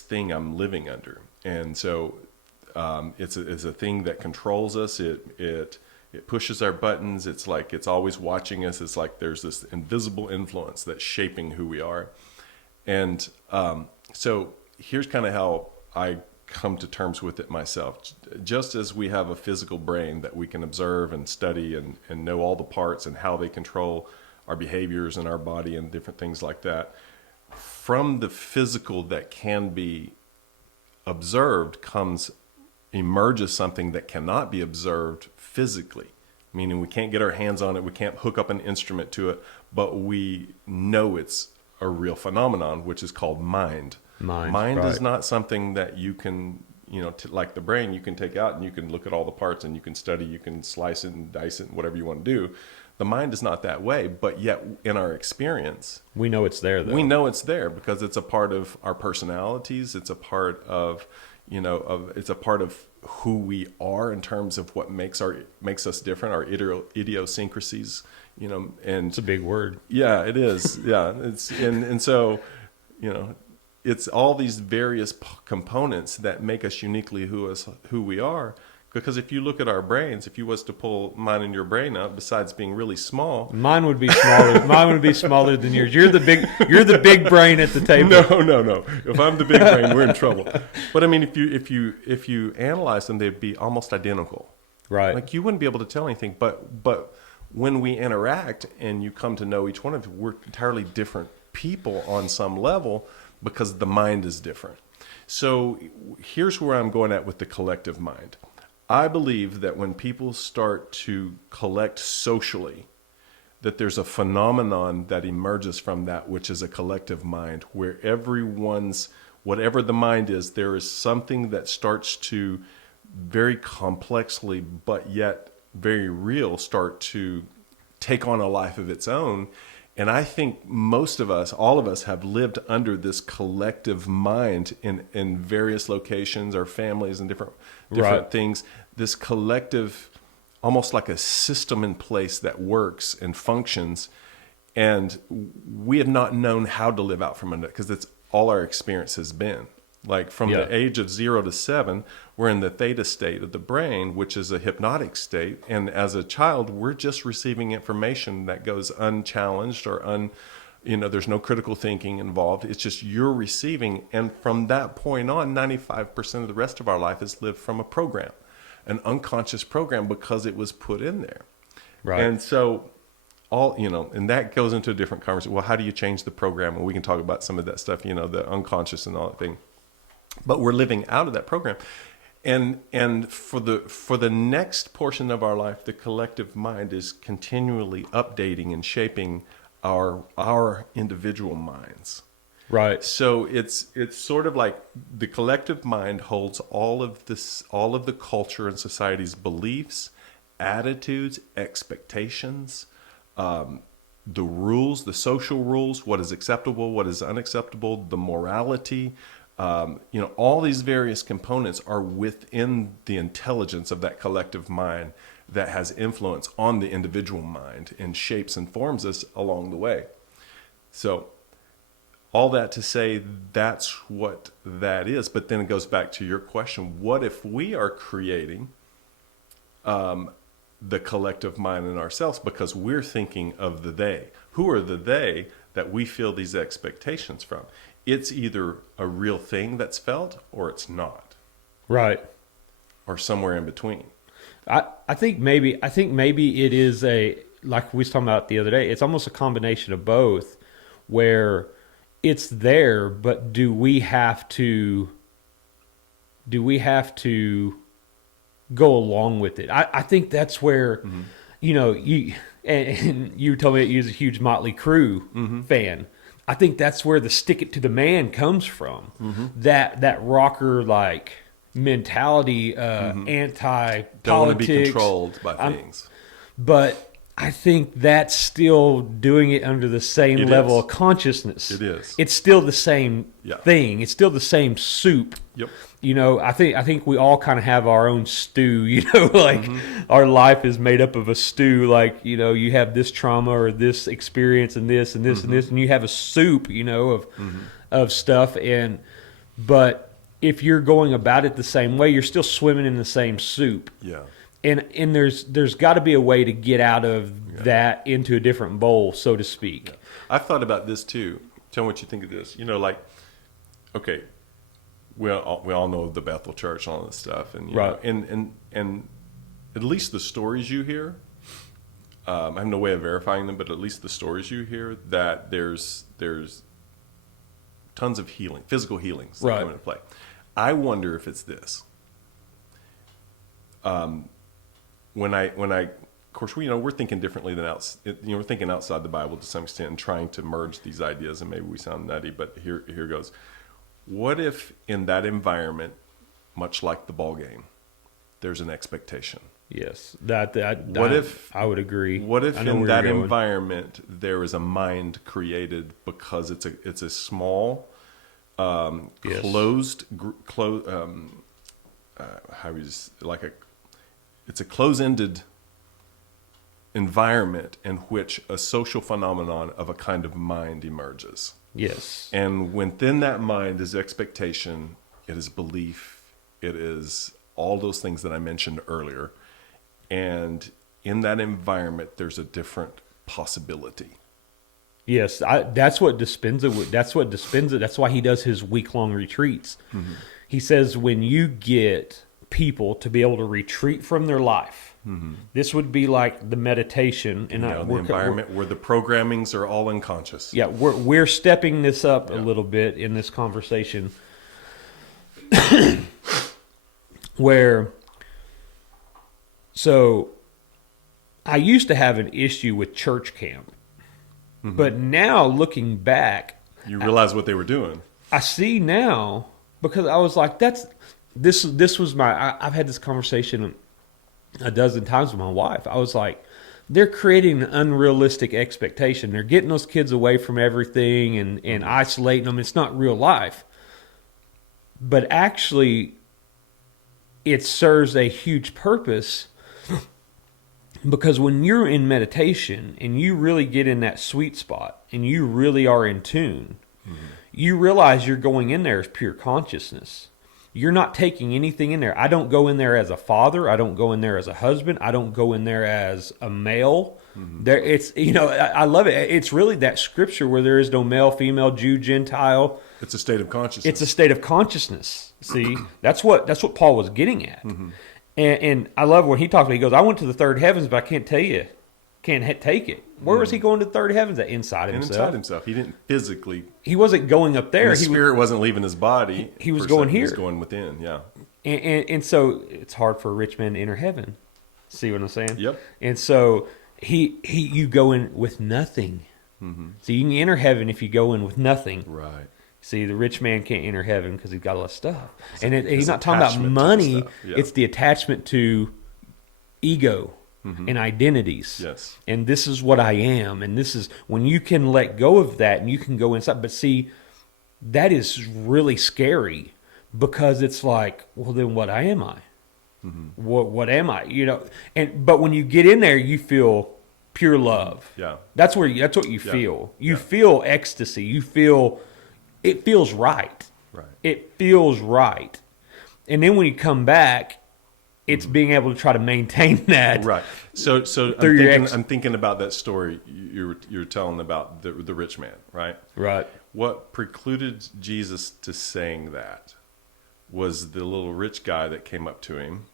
thing I'm living under. And so it's a thing that controls us. It pushes our buttons. It's like it's always watching us. It's like there's this invisible influence that's shaping who we are. And so here's kind of how I come to terms with it myself. Just as we have a physical brain that we can observe and study and know all the parts and how they control our behaviors in our body and different things like that, from the physical that can be observed emerges something that cannot be observed physically, meaning we can't get our hands on it, we can't hook up an instrument to it, but we know it's a real phenomenon, which is called mind. Mind right. is not something that you can, like the brain, you can take out and you can look at all the parts and you can study, you can slice it and dice it and whatever you want to do. The mind is not that way, but yet in our experience, We know it's there, though. we know it's there because it's a part of our personalities. It's a part of, it's a part of who we are in terms of what makes us different, our idiosyncrasies, and It's a big word. yeah, it is. Yeah. And so, it's all these various components that make us uniquely who we are. Because if you look at our brains, if you was to pull mine and your brain out, besides being really small, Mine would be smaller. Mine would be smaller than yours. You're the big brain at the table. no. If I'm the big brain, we're in trouble. But I mean, if you analyze them, they'd be almost identical. Right. Like you wouldn't be able to tell anything. But when we interact and you come to know each one of you, we're entirely different people on some level because the mind is different. So here's where I'm going at with the collective mind. I believe that when people start to collect socially, that there's a phenomenon that emerges from that, which is a collective mind, where whatever the mind is, there is something that starts to very complexly, but yet very real, start to take on a life of its own. And I think most of us, all of us, have lived under this collective mind in various locations, our families and different Right. things. This collective, almost like a system in place that works and functions. And we have not known how to live out from under it because that's all our experience has been. Like from Yeah. the age of 0 to 7, we're in the theta state of the brain, which is a hypnotic state. And as a child, we're just receiving information that goes unchallenged or there's no critical thinking involved. It's just you're receiving. And from that point on, 95% of the rest of our life is lived from a program, an unconscious program, because it was put in there. Right. And so and that goes into a different conversation. Well, how do you change the program? And we can talk about some of that stuff, the unconscious and all that thing. But we're living out of that program. And for the next portion of our life, the collective mind is continually updating and shaping our individual minds. Right. So it's sort of like the collective mind holds all of the culture and society's beliefs, attitudes, expectations, the rules, the social rules, what is acceptable, what is unacceptable, the morality. All these various components are within the intelligence of that collective mind that has influence on the individual mind and shapes and forms us along the way. So all that to say, that's what that is. But then it goes back to your question. What if we are creating the collective mind in ourselves because we're thinking of the they? Who are the they that we feel these expectations from? It's either a real thing that's felt or it's not, Right. or somewhere in between. I think maybe it is like we was talking about the other day, it's almost a combination of both, where it's there, but do we have to go along with it? I think that's where, you told me that you was a huge Motley Crue fan. I think that's where the stick it to the man comes from. That rocker like mentality, anti-politics. Don't want to be controlled by things. But I think that's still doing it under the same level of consciousness. It is. It's still the same thing. It's still the same soup. Yep. I think we all kind of have our own stew, our life is made up of a stew. Like, you have this trauma or this experience and this and this and this, and you have a soup, of stuff. But if you're going about it the same way, you're still swimming in the same soup. Yeah. And there's got to be a way to get out of that into a different bowl, so to speak. I've thought about this too. Tell me what you think of this. Okay, we all know the Bethel Church and all this stuff, and you Right. know, and at least the stories you hear, I have no way of verifying them, but at least the stories you hear, that there's tons of healing, physical healings that Right. come into play. I wonder if it's this. When I, of course, we're thinking differently than we're thinking outside the Bible to some extent and trying to merge these ideas, and maybe we sound nutty, but here goes. What if in that environment, much like the ball game, there's an expectation? Yes. What if I would agree. What if I know in where that you're going. environment there is a mind created because it's a small, Yes. it's a close-ended environment in which a social phenomenon of a kind of mind emerges. Yes. And within that mind is expectation, it is belief, it is all those things that I mentioned earlier. And in that environment, there's a different possibility. Yes, that's what Dispenza. That's why he does his week-long retreats. Mm-hmm. He says when you get people to be able to retreat from their life, this would be like the meditation, and The environment where the programmings are all unconscious. Yeah, we're stepping this up a little bit in this conversation, where. So, I used to have an issue with church camp, but now looking back, You realize what they were doing. I see now, because I was like, this was I've had this conversation a dozen times with my wife. I was like, they're creating an unrealistic expectation. They're getting those kids away from everything and isolating them. It's not real life. But actually, it serves a huge purpose, because when you're in meditation and you really get in that sweet spot and you really are in tune, you realize you're going in there as pure consciousness. You're not taking anything in there. I don't go in there as a father. I don't go in there as a husband. I don't go in there as a male. There, it's I love it. It's really that scripture where there is no male, female, Jew, Gentile. It's a state of consciousness. It's a state of consciousness. See, that's what Paul was getting at. And I love when he talks about it. He goes, I went to the third heavens, but I can't tell you, can't take it. Where was he going to the third heavens? That inside and himself. inside himself. He didn't physically. He wasn't going up there. The spirit wasn't leaving his body. He was per going se. He here. was going within. Yeah. And so it's hard for a rich man to enter heaven. See what I'm saying? Yep. And so you go in with nothing. So you can enter heaven if you go in with nothing. Right. See, the rich man can't enter heaven because he's got a lot of stuff. And he's his not talking about attachment to the money. stuff. Yeah. It's the attachment to ego and identities. Yes. And this is what I am. And this is when you can let go of that and you can go inside. But see, that is really scary, because it's like, well, then what am I? What am I? But when you get in there, you feel pure love. Yeah. That's what you Yeah. feel. You Yeah. feel ecstasy. You feel, it feels right. Right. It feels right. And then when you come back, it's being able to try to maintain that. Right. So I'm thinking about that story you're telling about the rich man, right? Right. What precluded Jesus to saying that was the little rich guy that came up to him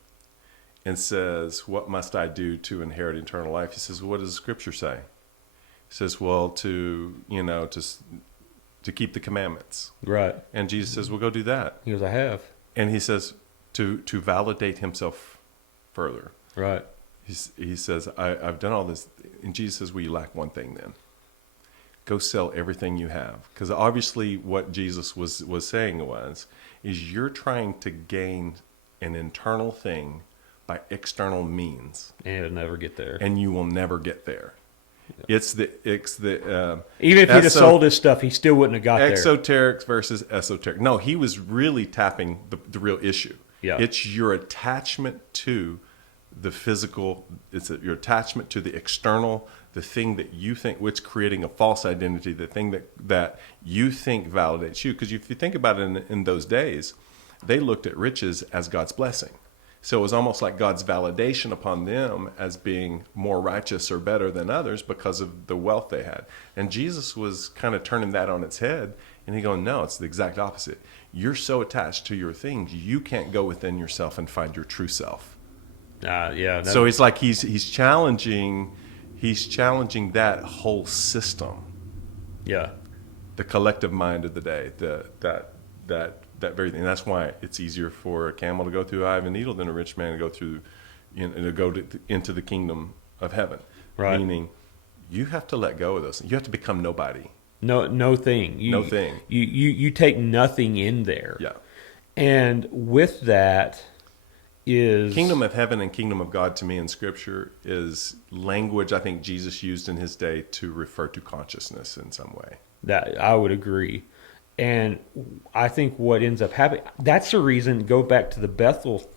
and says, "What must I do to inherit eternal life?" He says, "What does the scripture say?" He says, "Well, to keep the commandments." Right. And Jesus says, "Well, go do that." He goes, I have. And he says, to validate himself further. Right. He says, I've done all this. And Jesus says, well, you lack one thing then. Go sell everything you have. Because obviously what Jesus was saying is you're trying to gain an internal thing by external means. And it'll never get there. And you will never get there. Yeah. It's the even if he'd have sold his stuff, he still wouldn't have got there. Exoteric versus esoteric. No, he was really tapping the real issue. Yeah. It's your attachment to the physical. Your attachment to the external, the thing that you think, which creating a false identity, the thing that you think validates you. Because if you think about it in those days, they looked at riches as God's blessing. So it was almost like God's validation upon them as being more righteous or better than others because of the wealth they had. And Jesus was kind of turning that on its head And he going, no, it's the exact opposite. You're so attached to your things, you can't go within yourself and find your true self. Yeah. So it's like he's challenging that whole system, Yeah. the collective mind of the day, that very thing. And that's why it's easier for a camel to go through the eye of a needle than a rich man to go through, into the kingdom of heaven. Right. Meaning, you have to let go of those. You have to become nobody. No thing. No thing. You take nothing in there. Yeah. And with that is Kingdom of heaven and kingdom of God to me in Scripture is language I think Jesus used in his day to refer to consciousness in some way. that I would agree. And I think what ends up happening, that's the reason, go back to the Bethel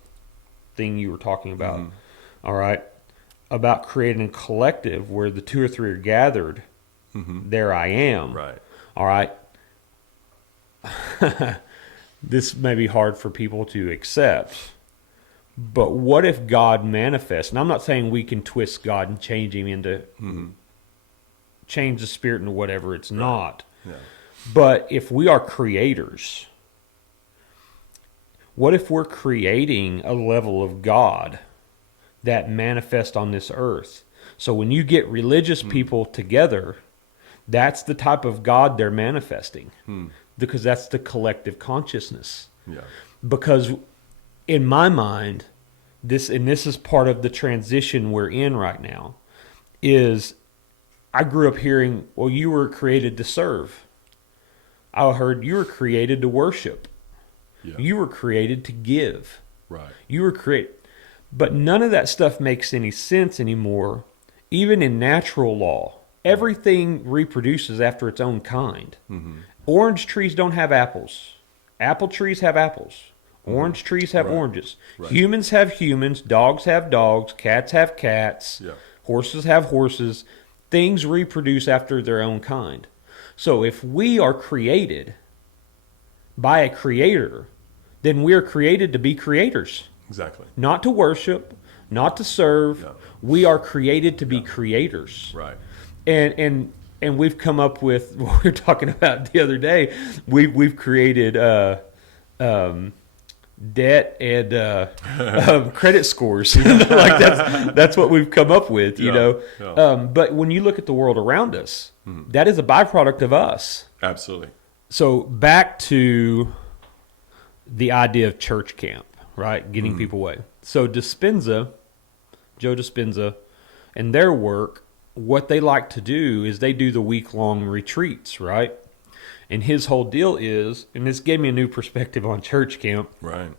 thing you were talking about, all right, about creating a collective where the 2 or 3 are gathered, there I am. Right. All right. This may be hard for people to accept, but what if God manifests? And I'm not saying we can twist God and change him into, change the spirit into whatever it's not. Yeah. But if we are creators, what if we're creating a level of God that manifests on this earth? So when you get religious people together, that's the type of God they're manifesting, because that's the collective consciousness. Yeah. Because in my mind, this is part of the transition we're in right now, is I grew up hearing, well, you were created to serve. I heard you were created to worship. Yeah. You were created to give. Right. You were created. But none of that stuff makes any sense anymore. Even in natural law, everything reproduces after its own kind. Orange trees don't have apples. Apple trees have apples. Orange trees have oranges. Right. Humans have humans. Dogs have dogs. Cats have cats. Yeah. Horses have horses. Things reproduce after their own kind. So if we are created by a creator, then we are created to be creators. Exactly. Not to worship, not to serve. No. We are created to be creators. Right. And we've come up with what we were talking about the other day. We've created debt and credit scores. Like that's what we've come up with, you know. Yeah. But when you look at the world around us, that is a byproduct of us. Absolutely. So back to the idea of church camp, right? Getting people away. So Joe Dispenza, and their work, what they like to do is they do the week-long retreats, right? And his whole deal is, and this gave me a new perspective on church camp, Right.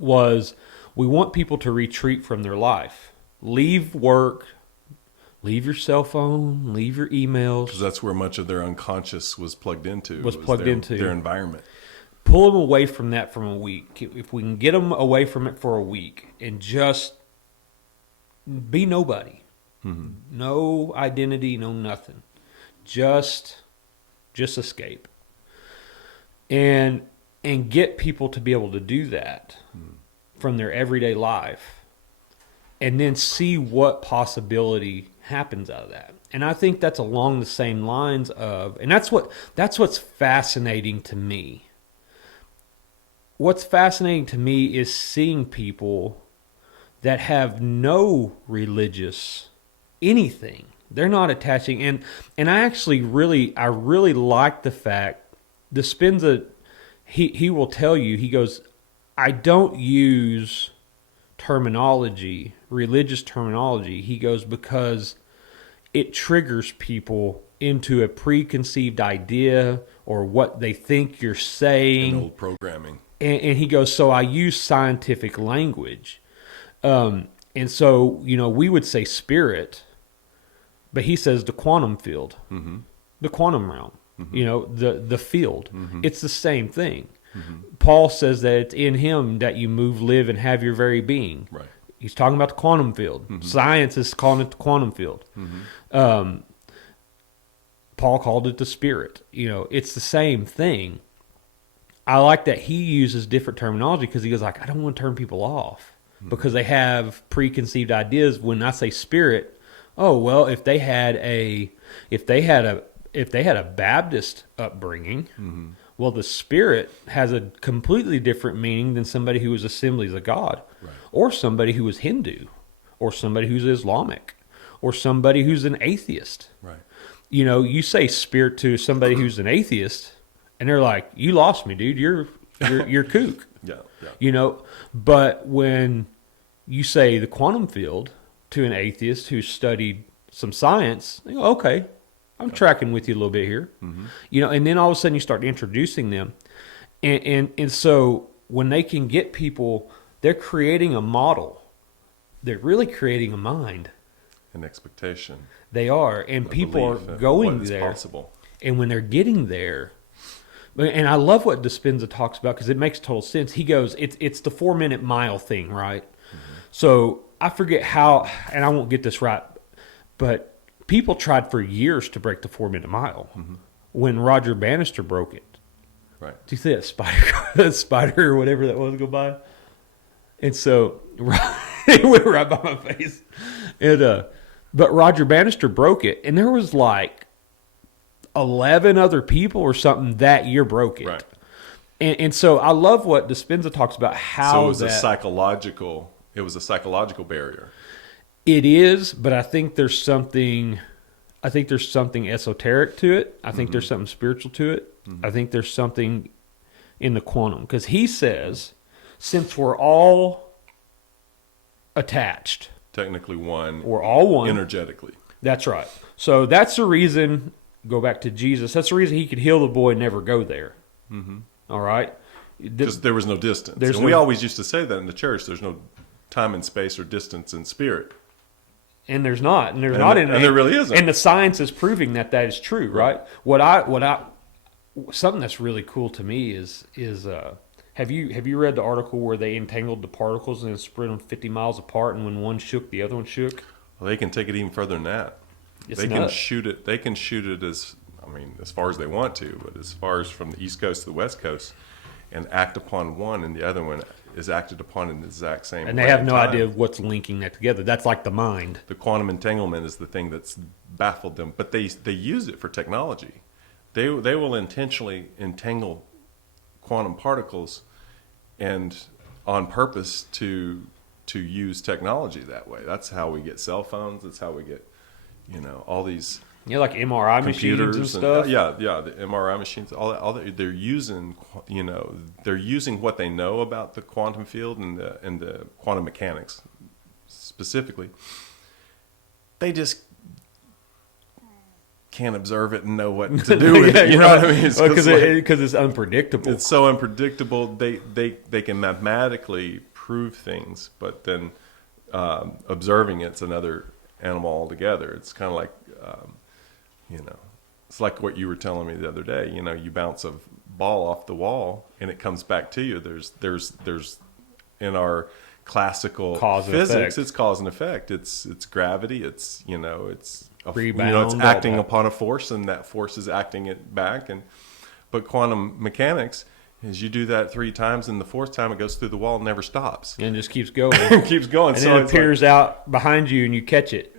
was we want people to retreat from their life. Leave work, leave your cell phone, leave your emails. Because that's where much of their unconscious was plugged into. Their environment. Pull them away from that from a week. If we can get them away from it for a week and just be nobody. No identity, no nothing. Just escape. And get people to be able to do that from their everyday life. And then see what possibility happens out of that. And I think that's along the same lines of, and that's what's fascinating to me. What's fascinating to me is seeing people that have no religious anything. They're not attaching, and I actually really like the fact Dispenza, he will tell you, he goes, I don't use terminology, religious terminology. He goes, because it triggers people into a preconceived idea or what they think you're saying. And old programming. And he goes, so I use scientific language. And so, we would say spirit, but he says the quantum field, the quantum realm, the field. It's the same thing. Paul says that it's in him that you move, live, and have your very being. Right. He's talking about the quantum field. Science is calling it the quantum field. Paul called it the spirit. It's the same thing. I like that he uses different terminology because he goes like, I don't want to turn people off because they have preconceived ideas. When I say spirit, oh well, if they had a if they had a Baptist upbringing, Mm-hmm. well, the Spirit has a completely different meaning than somebody who was Assemblies of God, Right. or somebody who was Hindu, or somebody who's Islamic, or somebody who's an atheist. Right. You know, you say Spirit to somebody who's an atheist, and they're like, "You lost me, dude. You're kook." Yeah. Yeah. You know, but when you say the quantum field to an atheist who studied some science, they go, "Okay, I'm tracking with you a little bit here." Mm-hmm. You know, and then all of a sudden you start introducing them, and so when they can get people, they're creating a model. They're really creating a mind. An expectation. They are, and A people are belief of going what is there. possible. And when they're getting there, and I love what Dispenza talks about because it makes total sense. He goes, it's the 4-minute mile thing, right? Mm-hmm. So I forget how, and I won't get this right, but people tried for years to break the 4-minute mile. Mm-hmm. When Roger Bannister broke it. Right. Do you see that spider or whatever that was go by? And so it went right by my face. But Roger Bannister broke it, and there was like 11 other people or something that year broke it. Right. And so I love what Dispenza talks about how So it was that, a psychological barrier. it is, but I think there's something esoteric to it. I think there's something spiritual to it. Mm-hmm. I think there's something in the quantum, because he says, since we're all attached, Technically one. we're all one. Energetically. That's right. So that's the reason, go back to Jesus, that's the reason he could heal the boy and never go there. Mm-hmm. All right? Because there was no distance. There's And we no- always used to say that in the church. There's no time and space or distance in spirit. And there's not. And there's And not. and there really isn't. And the science is proving that is true, right? Something that's really cool to me is have you read the article where they entangled the particles and spread them 50 miles apart, and when one shook, the other one shook? Well, they can take it even further than that. It's They nuts. can shoot it as far as they want to, but as far as from the East Coast to the West Coast, and act upon one, and the other one is acted upon in the exact same way. And they have no time. idea of what's linking that together. That's like the mind. The quantum entanglement is the thing that's baffled them, but they use it for technology. They will intentionally entangle quantum particles, and on purpose to use technology that way. That's how we get cell phones. That's how we get all these Like MRI computers machines and stuff. the MRI machines. All that they're using. They're using what they know about the quantum field and the quantum mechanics specifically. They just can't observe it and know what to do with it. You know what I mean? Because it's unpredictable. It's so unpredictable. They can mathematically prove things, but then observing it's another animal altogether. It's kind of like, it's like what you were telling me the other day. You bounce a ball off the wall and it comes back to you. There's in our classical Cause and physics, effect. it's cause and effect. It's gravity. It's Rebound, it's all acting that. upon a force, and that force is acting it back. But quantum mechanics is you do that 3 times, and the 4th time it goes through the wall and never stops. And it just keeps going. It keeps going. And So then it it's like- appears out behind you and you catch it.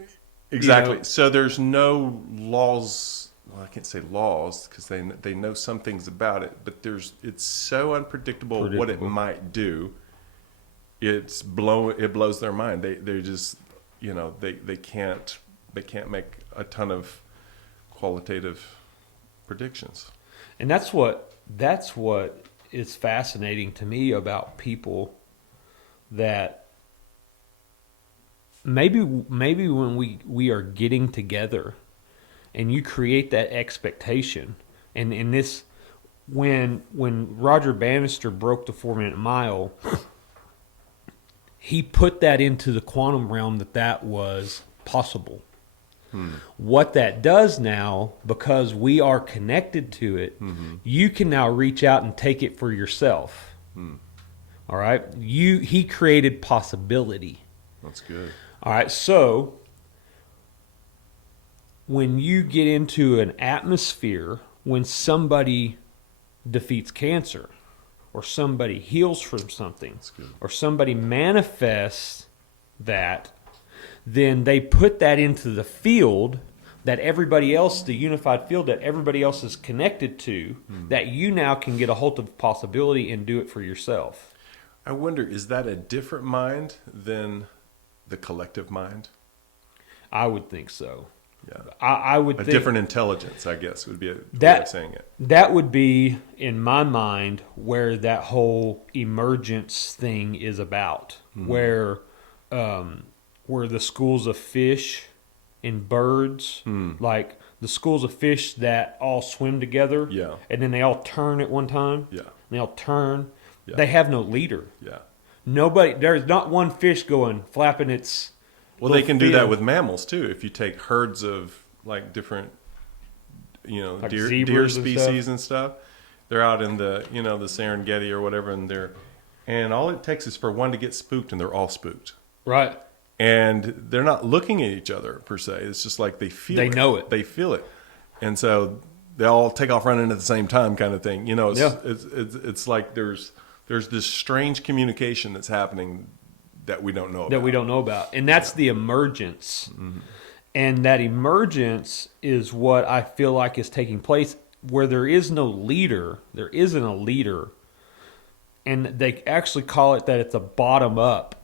exactly. So there's no laws. Well, I can't say laws because they know some things about it, but it's so unpredictable what it might do. It blows their mind. They just they can't make a ton of qualitative predictions. And that's what is fascinating to me about people, that maybe when we are getting together and you create that expectation, and in this, when Roger Bannister broke the 4-minute mile, he put that into the quantum realm that was possible. What that does now, because we are connected to it, you can now reach out and take it for yourself. All right? He created possibility. That's good. All right, so when you get into an atmosphere, when somebody defeats cancer, or somebody heals from something, or somebody manifests that, then they put that into the field that everybody else, the unified field that everybody else is connected to, that you now can get a hold of possibility and do it for yourself. I wonder, is that a different mind than the collective mind? I would think so. Yeah. I would A think different intelligence, I guess, would be a way that of saying it. that would be, in my mind, where that whole emergence thing is about, where the schools of fish and birds, like the schools of fish that all swim together, Yeah. and then they all turn at one time, Yeah. and they all turn. Yeah. They have no leader. Yeah. Nobody. There's not one fish going flapping its. Well, they little can do that fin. with mammals too. If you take herds of like different, Like deer zebras and species and stuff, they're out in the the Serengeti or whatever, and all it takes is for one to get spooked, and they're all spooked, Right. and they're not looking at each other per se. It's just like they feel. They know it. They feel it, and so they all take off running at the same time, kind of thing. Yeah. It's like there's this strange communication that's happening that we don't know about. That we don't know about. And that's the emergence. And that emergence is what I feel like is taking place where there is no leader. There isn't a leader. And they actually call it that it's a bottom up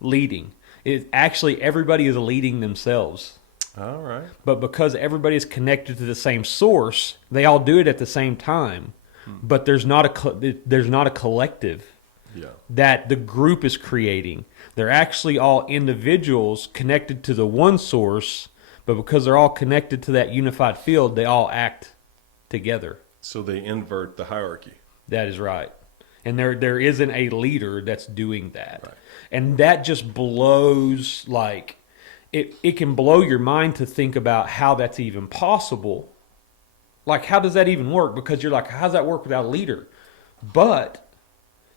leading. It actually, everybody is leading themselves. All right. But because everybody is connected to the same source, they all do it at the same time. But there's not a collective Yeah. that the group is creating. They're actually all individuals connected to the one source, but because they're all connected to that unified field, they all act together. So they invert the hierarchy. That is right. And there isn't a leader that's doing that. Right. And that just blows, like, it can blow your mind to think about how that's even possible. Like, how does that even work? Because you're like, how does that work without a leader? But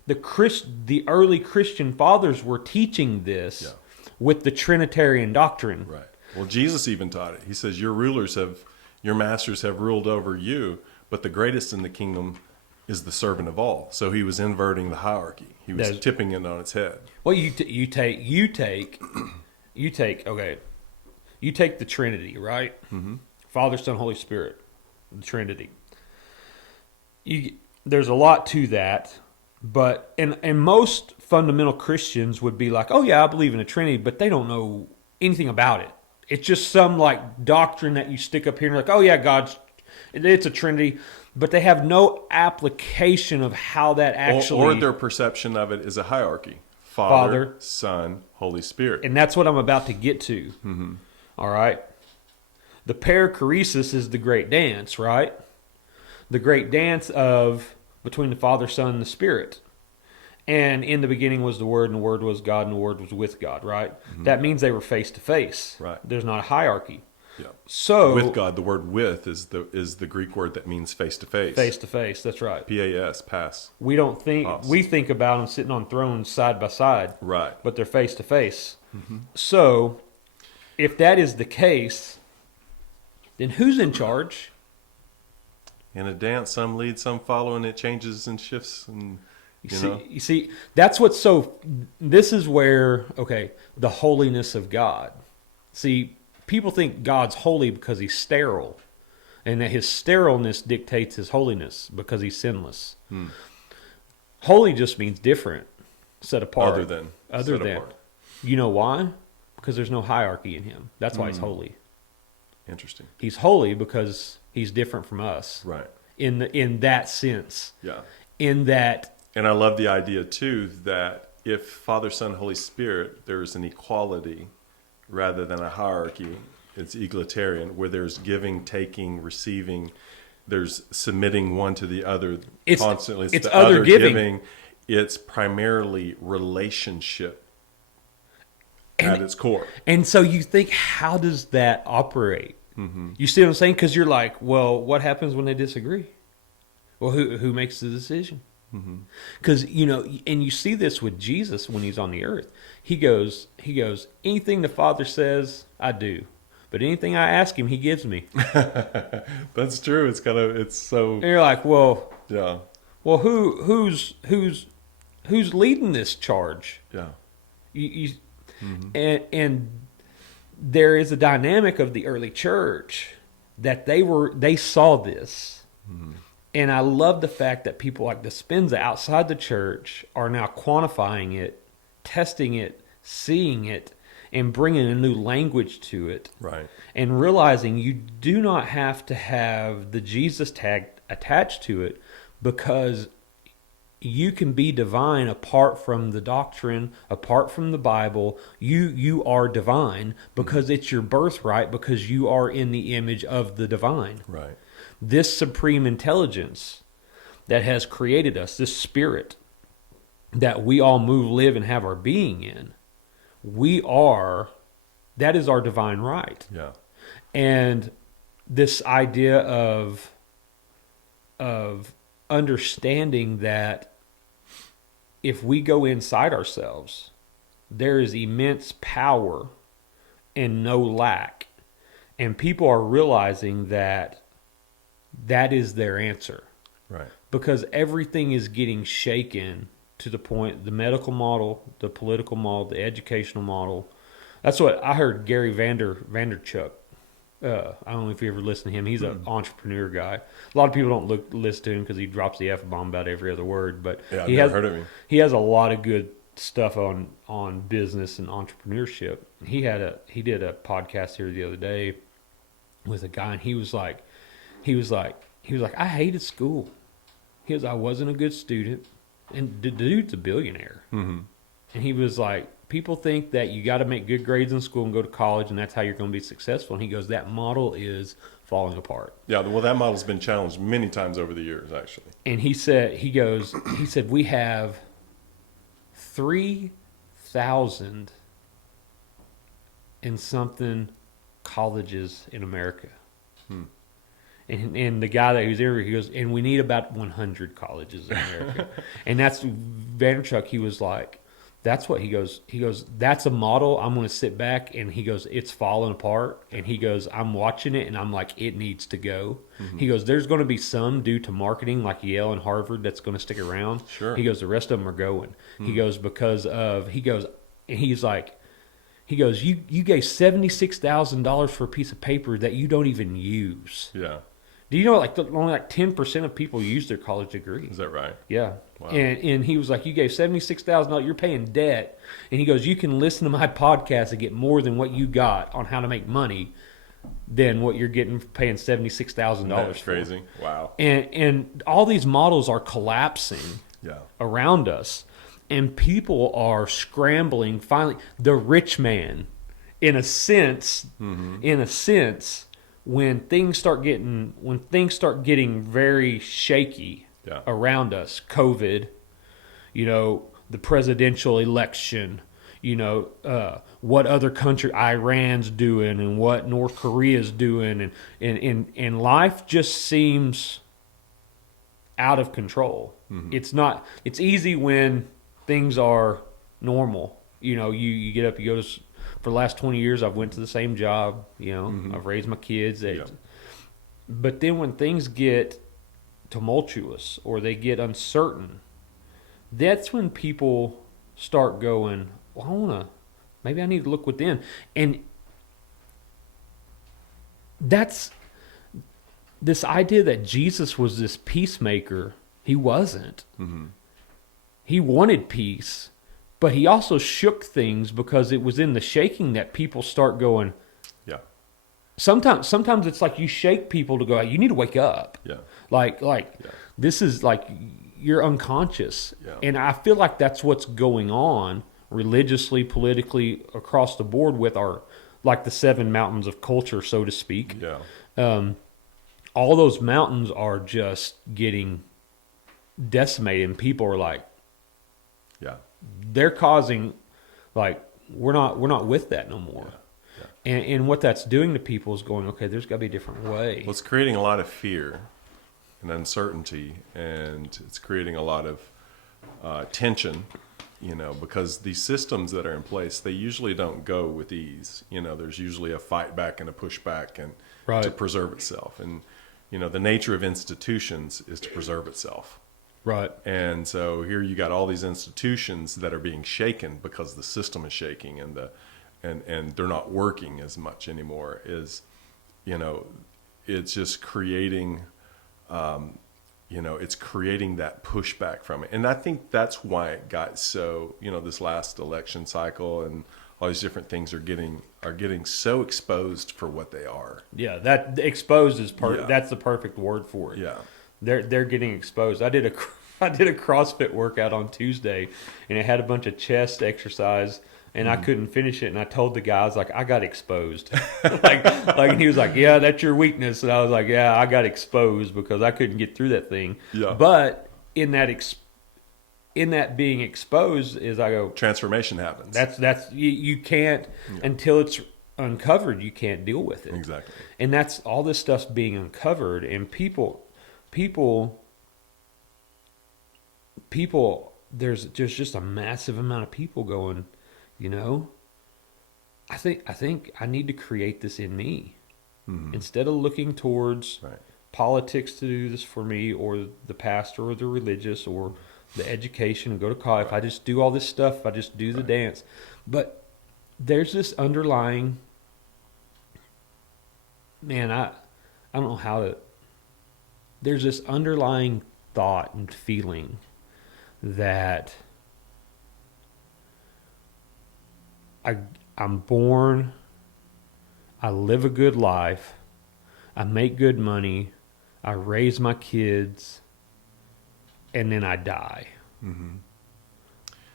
the early Christian fathers were teaching this with the Trinitarian doctrine. Right. Well, Jesus even taught it. He says, your masters have ruled over you, but the greatest in the kingdom is the servant of all. So he was inverting the hierarchy. He was tipping it on its head. Well, you take the Trinity, right? Mm-hmm. Father, Son, Holy Spirit, the Trinity. There's a lot to that. But and most fundamental Christians would be like, oh yeah, I believe in a Trinity, but they don't know anything about it. It's just some like doctrine that you stick up here and you're like, oh yeah, it's a Trinity, but they have no application of how that actually. Or their perception of it is a hierarchy: Father, Son, Holy Spirit. And that's what I'm about to get to. Mm-hmm. All right. The perichoresis is the great dance, right? The great dance between the Father, Son, and the Spirit. And in the beginning was the Word, and the Word was God, and the Word was with God, right? Mm-hmm. That means they were face to face. Right. There's not a hierarchy. Yeah. So with God, the word "with" is the Greek word that means face to face. Face to face, that's right. PAS, pass. We think about them sitting on thrones side by side. Right. But they're face to face. So if that is the case, then who's in charge? In a dance, some lead, some follow, and it changes and shifts. And you see, that's what's so. This is where the holiness of God. See, people think God's holy because he's sterile, and that his sterileness dictates his holiness because he's sinless. Holy just means different, set apart. Other than. Apart. You know why? Because there's no hierarchy in him. That's why he's holy. Interesting. He's holy because he's different from us. Right. In that sense. Yeah. In that. And I love the idea too that if Father, Son, Holy Spirit, there's an equality rather than a hierarchy. It's egalitarian, where there's giving, taking, receiving. There's submitting one to the other constantly. It's the other giving. It's primarily relationship at its core. And so you think, how does that operate? Mm-hmm. You see what I'm saying? Because you're like, well, what happens when they disagree? Well, who makes the decision? Because, and you see this with Jesus when he's on the earth. He goes, anything the Father says, I do. But anything I ask him, he gives me. That's true. It's so. And you're like, well, yeah. Well, who's leading this charge? Yeah. And there is a dynamic of the early church that they saw this. And I love the fact that people like Dispenza outside the church are now quantifying it, testing it, seeing it, and bringing a new language to it. Right. And realizing you do not have to have the Jesus tag attached to it, because you can be divine apart from the doctrine, apart from the Bible. You are divine because it's your birthright, because you are in the image of the divine. Right. This supreme intelligence that has created us, this spirit that we all move, live, and have our being in, that is our divine right. Yeah. And this idea of understanding that if we go inside ourselves, there is immense power and no lack. And people are realizing that is their answer. Right. Because everything is getting shaken to the point, the medical model, the political model, the educational model. That's what I heard Gary Vaynerchuk. I don't know if you ever listen to him. He's an entrepreneur guy. A lot of people don't listen to him because he drops the F-bomb about every other word. But Yeah, I've never heard of him. He has a lot of good stuff on business and entrepreneurship. He did a podcast here the other day with a guy, and he was like, I hated school. I wasn't a good student, and the dude's a billionaire. Mm-hmm. And he was like, people think that you got to make good grades in school and go to college, and that's how you're going to be successful. And he goes, that model is falling apart. Yeah, well, that model's been challenged many times over the years, actually. And he said, we have 3,000 and something colleges in America. And the guy that was there, he goes, and we need about 100 colleges in America. And that's Vaynerchuk. He was like, that's what he goes, that's a model. I'm going to sit back, and he goes, it's falling apart. And he goes, I'm watching it, and I'm like, it needs to go. Mm-hmm. He goes, there's going to be some due to marketing like Yale and Harvard that's going to stick around. Sure. He goes, the rest of them are going. Mm-hmm. He goes, you gave $76,000 for a piece of paper that you don't even use. Yeah. Do you know only like 10% of people use their college degree? Is that right? Yeah. Wow. And he was like, you gave $76,000, you're paying debt. And he goes, you can listen to my podcast and get more than what you got on how to make money than what you're getting paying $76,000 That's for. crazy. Wow. And all these models are collapsing around us. And people are scrambling. Finally, the rich man, in a sense, when things start getting very shaky around us, COVID, the presidential election, what other country, Iran's doing, and what North Korea's doing, and life just seems out of control. Mm-hmm. It's easy when things are normal. You get up, you go to. For the last 20 years, I've went to the same job. Mm-hmm. I've raised my kids. But then when things get tumultuous or they get uncertain, that's when people start going, well, maybe I need to look within. And that's this idea that Jesus was this peacemaker. He wasn't. Mm-hmm. He wanted peace. But he also shook things, because it was in the shaking that people start going. Yeah. Sometimes it's like you shake people to go, you need to wake up. Yeah. This is like you're unconscious. Yeah. And I feel like that's what's going on religiously, politically, across the board with the 7 mountains of culture, so to speak. Yeah. All those mountains are just getting decimated, and people are like, yeah. They're causing, we're not with that no more. Yeah. Yeah. And what that's doing to people is going, okay, there's got to be a different way. Well, it's creating a lot of fear and uncertainty, and it's creating a lot of tension, because these systems that are in place, they usually don't go with ease. There's usually a fight back and a push back, and to preserve itself. And, the nature of institutions is to preserve itself. Right. And so here you got all these institutions that are being shaken because the system is shaking, and and they're not working as much anymore, is, it's just creating, it's creating that pushback from it. And I think that's why it got so, this last election cycle and all these different things are getting so exposed for what they are. Yeah, that exposed is Yeah. that's the perfect word for it. Yeah. They're getting exposed. I did a CrossFit workout on Tuesday, and it had a bunch of chest exercise, and I couldn't finish it. And I told the guy, I was like, I got exposed. and he was like, yeah, that's your weakness. And I was like, yeah, I got exposed because I couldn't get through that thing. Yeah. But in that being exposed is, I go, Transformation happens. that's you can't until it's uncovered. You can't deal with it. Exactly. And that's all this stuff's being uncovered, and people. There's just a massive amount of people going, I think I need to create this in me. Instead of looking towards Right. politics to do this for me, or the pastor, or the religious, or the education, and go to college. If I just do all this stuff, if I just do the dance. But there's this underlying, man, I don't know how to, there's this underlying thought and feeling that I'm born, I live a good life, I make good money, I raise my kids, and then I die.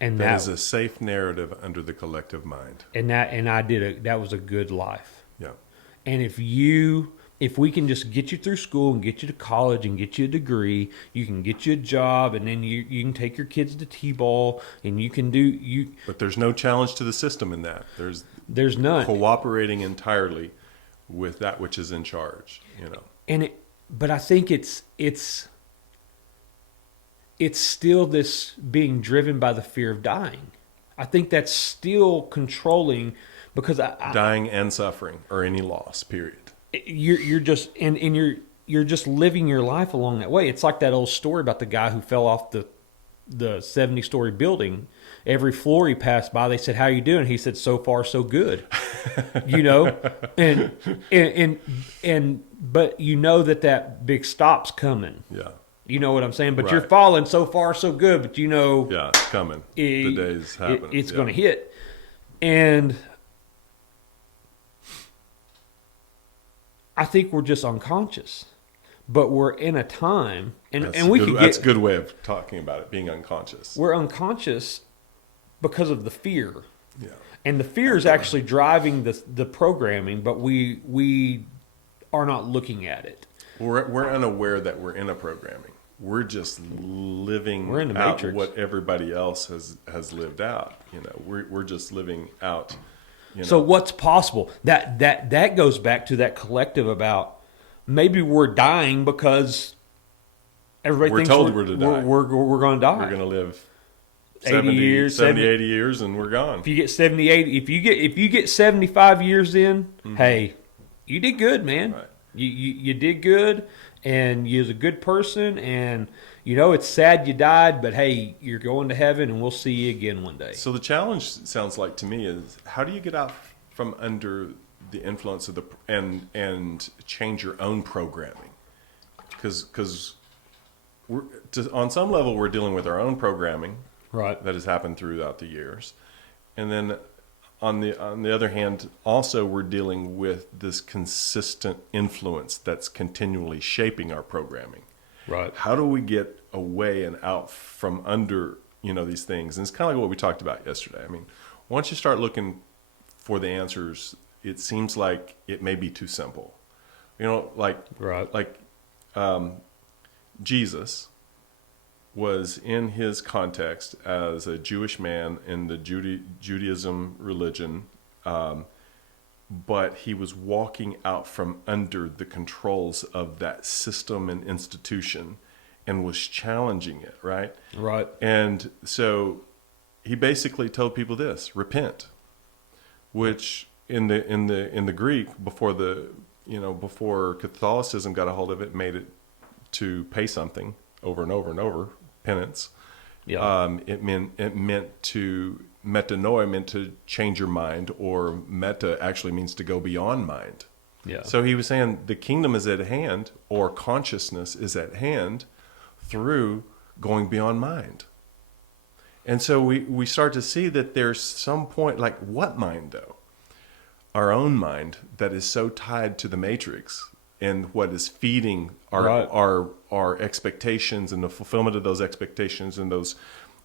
And That is a safe narrative under the collective mind. that was a good life. Yeah. And if we can just get you through school and get you to college and get you a degree, you can get you a job, and then you can take your kids to T-ball, and you can do. But there's no challenge to the system in that. There's none. Cooperating entirely with that which is in charge, But I think it's still this being driven by the fear of dying. I think that's still controlling, because dying and suffering, or any loss, period. you're just and you're just living your life along that way. It's like that old story about the guy who fell off the 70-story building. Every floor he passed by, they said, "How you doing?" He said, "So far, so good." and but that big stop's coming. Yeah. You know what I'm saying? But Right. you're falling, so far, so good. But Yeah, it's coming. The day's happening. It's going to hit. And I think we're just unconscious. But we're in a time, That's a good way of talking about it, being unconscious. We're unconscious because of the fear. Yeah. And the fear is actually driving the programming, but we are not looking at it. We're unaware that we're in a programming. We're just living We're in the out matrix. what everybody else has lived out. We're just living out. So what's possible? That goes back to that collective about maybe we're dying because everybody We're thinks told we're to die. We're going to die. We're going to live 80 years, 70, 80 years, and we're gone. If you get 78, if you get 75 years in, hey, you did good, man. Right. You did good, and you was a good person, and it's sad you died, but hey, you're going to heaven, and we'll see you again one day. So the challenge, sounds like to me, is how do you get out from under the influence of and change your own programming? Because on some level we're dealing with our own programming, Right. that has happened throughout the years, and then on the other hand, also we're dealing with this consistent influence that's continually shaping our programming. Right. How do we get away and out from under these things? And it's kind of like what we talked about yesterday. I mean, once you start looking for the answers, it seems like it may be too simple. Jesus was in his context as a Jewish man in the Judaism religion, but he was walking out from under the controls of that system and institution and was challenging it, right? Right. And so he basically told people this: repent, which in the Greek, before Catholicism got a hold of it, made it to pay something over and over and over, penance. Yeah. It meant to metanoia meant to change your mind, or meta actually means to go beyond mind. Yeah. So he was saying the kingdom is at hand, or consciousness is at hand through going beyond mind. And so we start to see that there's some point, like what mind though? Our own mind that is so tied to the matrix and what is feeding our expectations and the fulfillment of those expectations and those,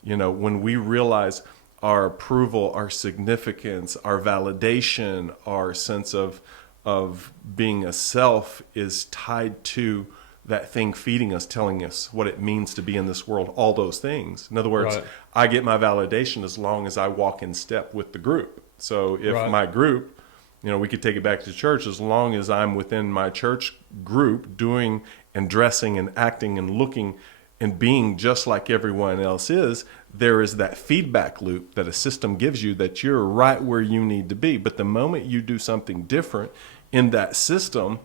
when we realize our approval, our significance, our validation, our sense of being a self is tied to that thing feeding us, telling us what it means to be in this world, all those things. In other words, I get my validation as long as I walk in step with the group. So if my group, we could take it back to church, as long as I'm within my church group doing and dressing and acting and looking and being just like everyone else is, there is that feedback loop that a system gives you that you're right where you need to be. But the moment you do something different in that system,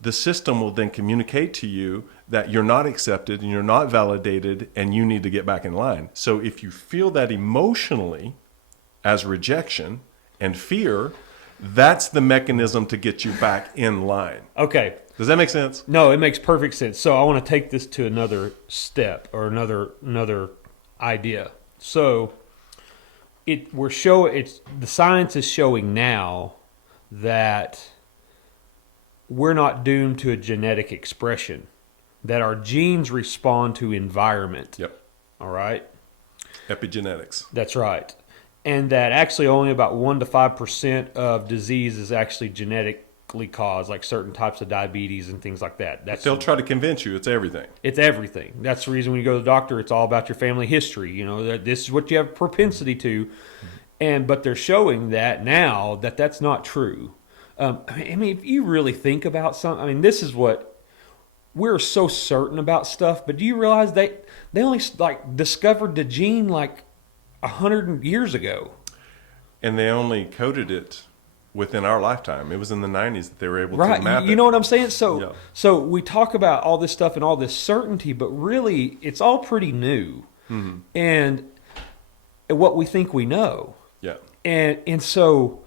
the system will then communicate to you that you're not accepted and you're not validated and you need to get back in line. So if you feel that emotionally as rejection and fear, that's the mechanism to get you back in line. Okay. Does that make sense? No, it makes perfect sense. So I want to take this to another step or another idea. So the science is showing now that we're not doomed to a genetic expression, that our genes respond to environment. Yep. All right? Epigenetics. That's right. And that actually only about 1 to 5% of disease is actually genetically caused, like certain types of diabetes and things like that. They'll try to convince you it's everything. It's everything. That's the reason when you go to the doctor, it's all about your family history. That this is what you have propensity to. But they're showing that now that that's not true. If you really think about something, this is what we're so certain about stuff. But do you realize they only discovered the gene 100 years ago, and they only coded it within our lifetime. It was in the 90s that they were able to map it. You know what I'm saying? So we talk about all this stuff and all this certainty, but really it's all pretty new, and what we think we know. Yeah. And so.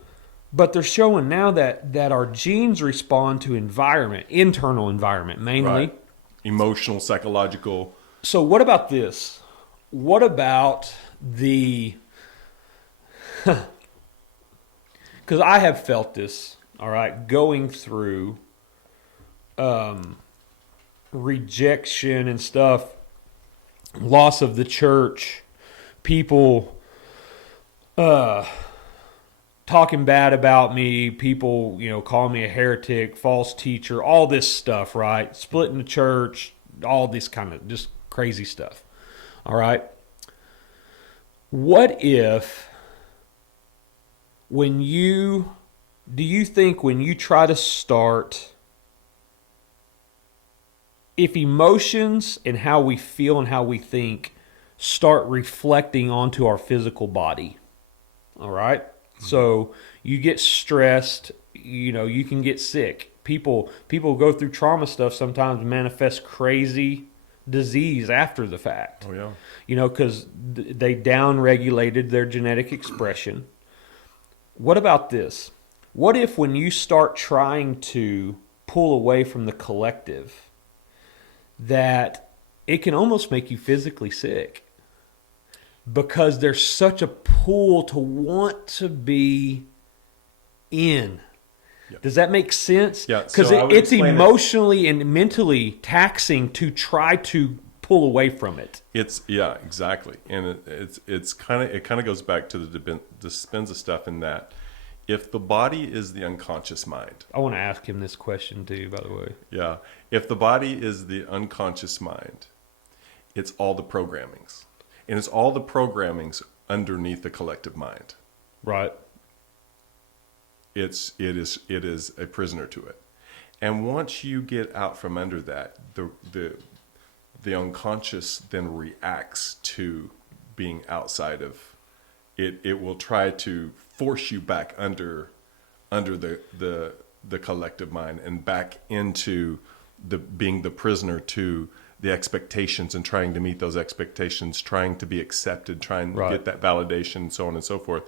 But they're showing now that our genes respond to internal environment mainly. Right. Emotional, psychological. So what about this? What about because I have felt this, all right, going through rejection and stuff, loss of the church, people talking bad about me, people, calling me a heretic, false teacher, all this stuff, right? Splitting the church, all this kind of just crazy stuff. All right. What if do you think when you try to start, if emotions and how we feel and how we think start reflecting onto our physical body, all right? So you get stressed, you can get sick. People go through trauma stuff sometimes, manifest crazy disease after the fact. Oh, yeah. Because they down-regulated their genetic expression. What about this? What if when you start trying to pull away from the collective, that it can almost make you physically sick? Because there's such a pull to want to be in. Yep. Does that make sense? Yeah. Because it's emotionally and mentally taxing to try to pull away from it. Exactly. And it kind of goes back to the Dispenza stuff in that if the body is the unconscious mind. I want to ask him this question too, by the way. Yeah. If the body is the unconscious mind, it's all the programmings. And it's all the programmings underneath the collective mind. Right. It is a prisoner to it. And once you get out from under that, the unconscious then reacts to being outside of it. It will try to force you back under the collective mind and back into being the prisoner to the expectations and trying to meet those expectations, trying to be accepted, trying to get that validation, and so on and so forth.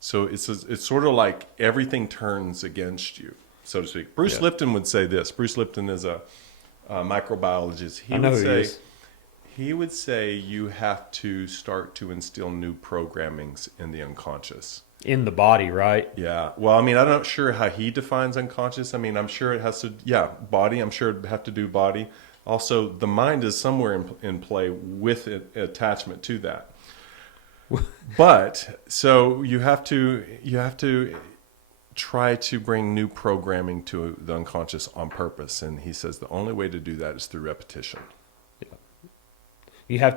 So it's sort of like everything turns against you, so to speak. Bruce Lipton would say this. Bruce Lipton is a microbiologist. He would say you have to start to instill new programmings in the unconscious. In the body, right? Yeah. Well, I mean, I'm not sure how he defines unconscious. I mean, I'm sure it has to, body. I'm sure it'd have to do body. Also, the mind is somewhere in play with attachment to that. But so you have to try to bring new programming to the unconscious on purpose. And he says the only way to do that is through repetition. You have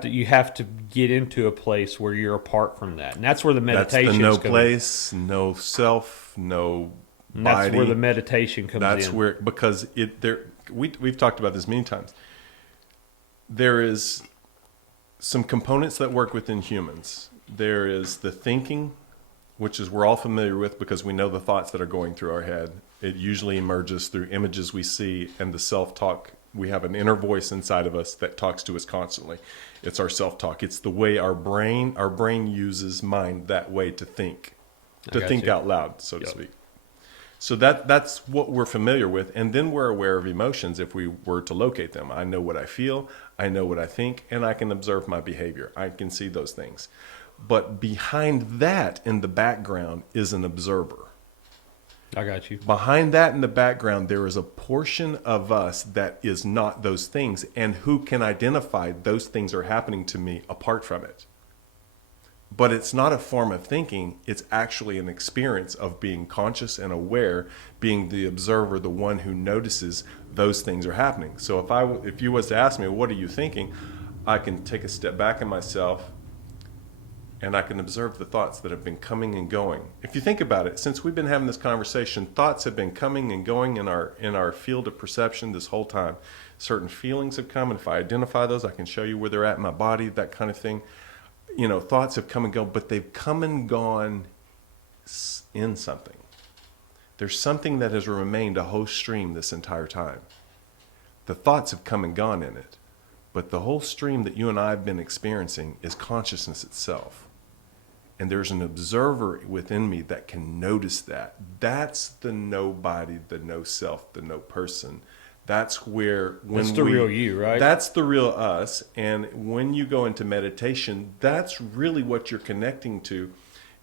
to get into a place where you're apart from that, and that's where the meditation. That's the no place, no self, no body. That's where the meditation comes in. That's where, because we've talked about this many times. There is some components that work within humans. There is the thinking, which is we're all familiar with because we know the thoughts that are going through our head. It usually emerges through images we see and the self-talk. We have an inner voice inside of us that talks to us constantly. It's our self-talk. It's the way our brain uses mind that way to think out loud, so to speak. So that's what we're familiar with. And then we're aware of emotions if we were to locate them. I know what I feel, I know what I think, and I can observe my behavior. I can see those things. But behind that in the background is an observer. I got you. Behind that in the background, there is a portion of us that is not those things and who can identify those things are happening to me apart from it. But it's not a form of thinking. It's actually an experience of being conscious and aware, being the observer, the one who notices those things are happening. So if you was to ask me, what are you thinking? I can take a step back in myself and I can observe the thoughts that have been coming and going. If you think about it, since we've been having this conversation, thoughts have been coming and going in our field of perception this whole time. Certain feelings have come, and if I identify those, I can show you where they're at in my body, that kind of thing. You know, thoughts have come and gone, but they've come and gone in something. There's something that has remained a whole stream this entire time. The thoughts have come and gone in it, but the whole stream that you and I have been experiencing is consciousness itself. And there's an observer within me that can notice that. That's the no body, the no self, the no person. That's where that's the real you, right? That's the real us. And when you go into meditation, that's really what you're connecting to,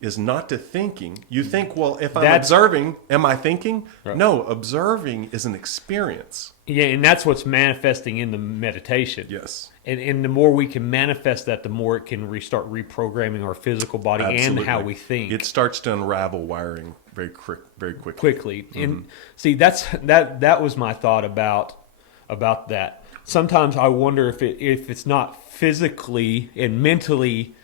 is not to thinking. You think, well, if I'm observing, am I thinking? Right. No, observing is an experience. Yeah, and that's what's manifesting in the meditation. Yes. And the more we can manifest that, the more it can restart reprogramming our physical body. Absolutely. And how we think. It starts to unravel wiring very quickly. Mm-hmm. And see, that was my thought about that. Sometimes I wonder if it's not physically and mentally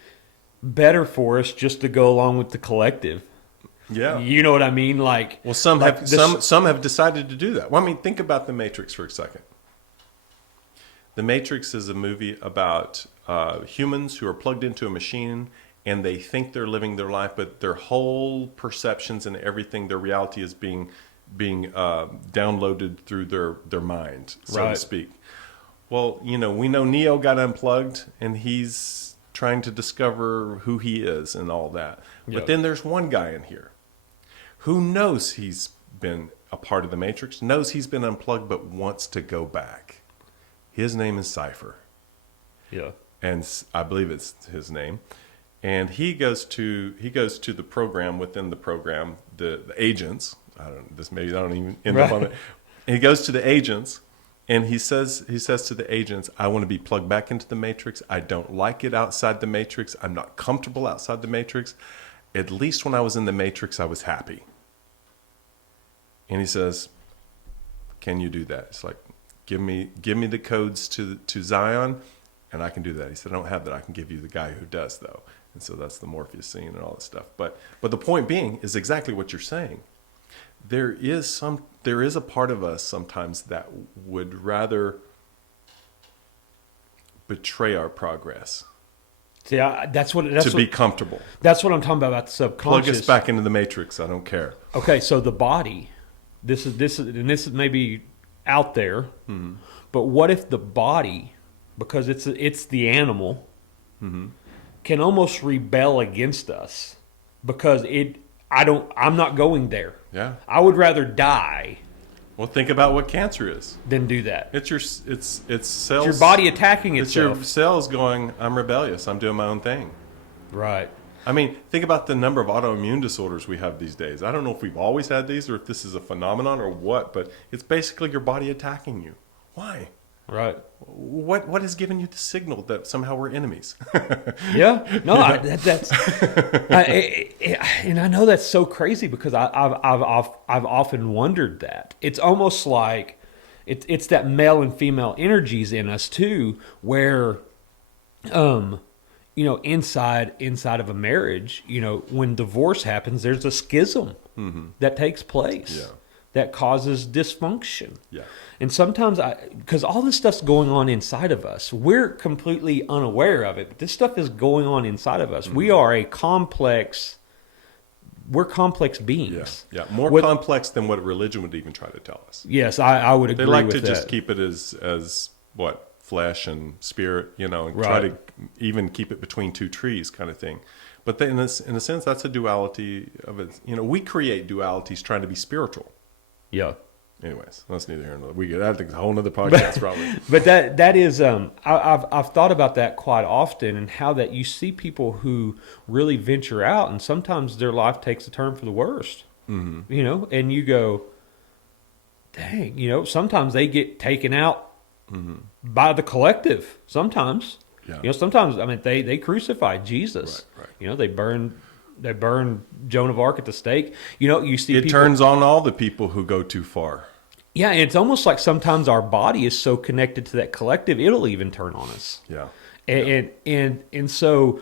better for us just to go along with the collective. Yeah. You know what I mean? Like, well, some have decided to do that. Well, I mean, think about The Matrix for a second. The Matrix is a movie about humans who are plugged into a machine and they think they're living their life, but their whole perceptions and everything, their reality is being downloaded through their mind, so to speak. Well, you know, we know Neo got unplugged and he's trying to discover who he is and all that. But then there's one guy in here who knows he's been a part of the Matrix, knows he's been unplugged, but wants to go back. His name is Cypher. Yeah. And I believe it's his name. And he goes to the program within the program, the agents. I don't even end up on it. And he goes to the agents and he says to the agents, I want to be plugged back into the Matrix. I don't like it outside the Matrix. I'm not comfortable outside the Matrix. At least when I was in the Matrix, I was happy. And he says, can you do that? It's like, give me the codes to Zion, and I can do that. He said, I don't have that. I can give you the guy who does, though. And so that's the Morpheus scene and all that stuff. But the point being is exactly what you're saying. There is a part of us sometimes that would rather betray our progress. See, be comfortable. That's what I'm talking about the subconscious. Plug us back into the Matrix. I don't care. Okay, so the body. This is maybe out there, but what if the body because it's the animal, can almost rebel against us because I'm not going there. Yeah. I would rather die Well, think about what cancer is. than do that. It's cells. It's your body attacking It's itself. your cells going, I'm rebellious. I'm doing my own thing. Right. I mean, think about the number of autoimmune disorders we have these days. I don't know if we've always had these or if this is a phenomenon or what, but it's basically your body attacking you. Why? Right. What has given you the signal that somehow we're enemies? Yeah. No, and I know that's so crazy because I've often wondered that. It's almost like it's that male and female energies in us too, where, inside of a marriage, when divorce happens, there's a schism that takes place that causes dysfunction. Yeah. And sometimes because all this stuff's going on inside of us, we're completely unaware of it, but this stuff is going on inside of us. We are complex beings. Yeah. More complex than what religion would even try to tell us. Yes, I would agree They like with to that. just keep it as what? Flesh and spirit, and Right. try to even keep it between two trees kind of thing. But in a sense, that's a duality of it. We create dualities trying to be spiritual. Yeah. Anyways, that's neither here nor there. I think it's a whole nother podcast probably. But that is I've thought about that quite often, and how that you see people who really venture out, and sometimes their life takes a turn for the worst. Mm-hmm. And you go, dang, sometimes they get taken out by the collective. Sometimes, sometimes they crucified Jesus. Right. They burned Joan of Arc at the stake. You see It people, turns on all the people who go too far. Yeah, and it's almost like sometimes our body is so connected to that collective, it'll even turn on us. Yeah. And so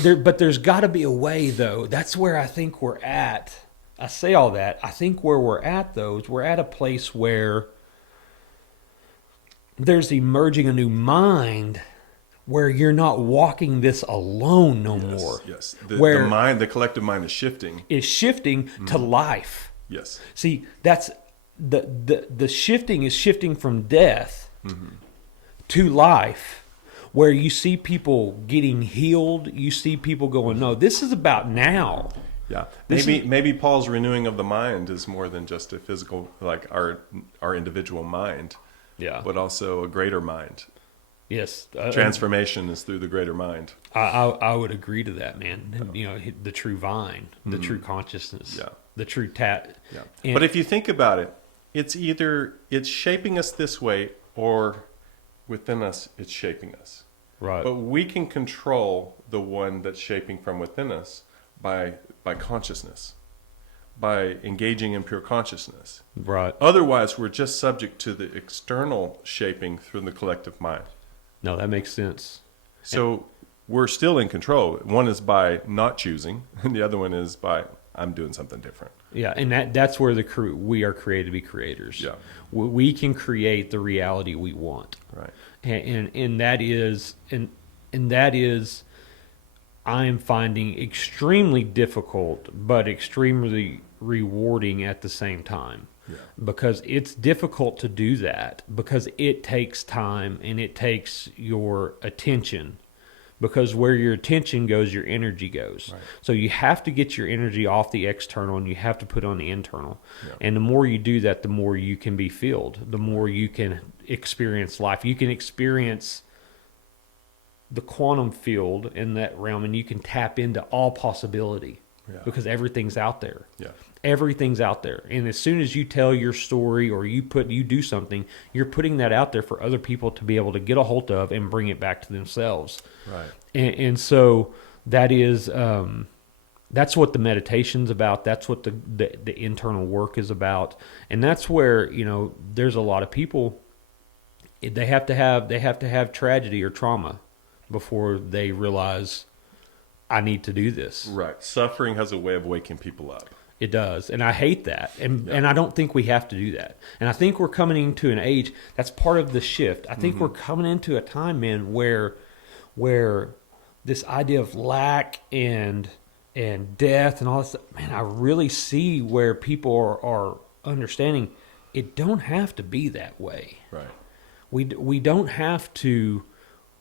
but there's got to be a way, though. That's where I think we're at. I say all that. I think where we're at, though, is we're at a place where there's emerging a new mind where you're not walking this alone no more. Yes. Where The collective mind is shifting. is shifting to life. Yes. See, that's the shifting is shifting from death to life, where you see people getting healed. You see people going, no, this is about now. Yeah. Maybe Paul's renewing of the mind is more than just a physical, like our individual mind. Yeah. But also a greater mind. Yes. Transformation is through the greater mind. I would agree to that, man. The true vine, the true consciousness, the true Yeah. But if you think about it, it's either it's shaping us this way, or within us it's shaping us. Right. But we can control the one that's shaping from within us by consciousness, by engaging in pure consciousness. Right. Otherwise, we're just subject to the external shaping through the collective mind. No, that makes sense. So we're still in control. One is by not choosing, and the other one is by I'm doing something different. Yeah, and that's where we are created to be creators. Yeah. We can create the reality we want. Right. And that is I am finding extremely difficult, but extremely rewarding at the same time. Yeah. Because it's difficult to do that, because it takes time and it takes your attention. Because where your attention goes, your energy goes. Right. So you have to get your energy off the external and you have to put on the internal. Yeah. And the more you do that, the more you can be filled, the more you can experience life. You can experience the quantum field in that realm, and you can tap into all possibility because everything's out there. Yeah. Everything's out there. And as soon as you tell your story or you do something, you're putting that out there for other people to be able to get a hold of and bring it back to themselves. Right. And so that is that's what the meditation's about. That's what the internal work is about. And that's where, there's a lot of people, they have to have tragedy or trauma before they realize I need to do this. Right. Suffering has a way of waking people up. It does. And I hate that. And I don't think we have to do that. And I think we're coming into an age, that's part of the shift. I think we're coming into a time, man, where this idea of lack and death and all this, man, I really see where people are understanding it don't have to be that way. Right. we don't have to.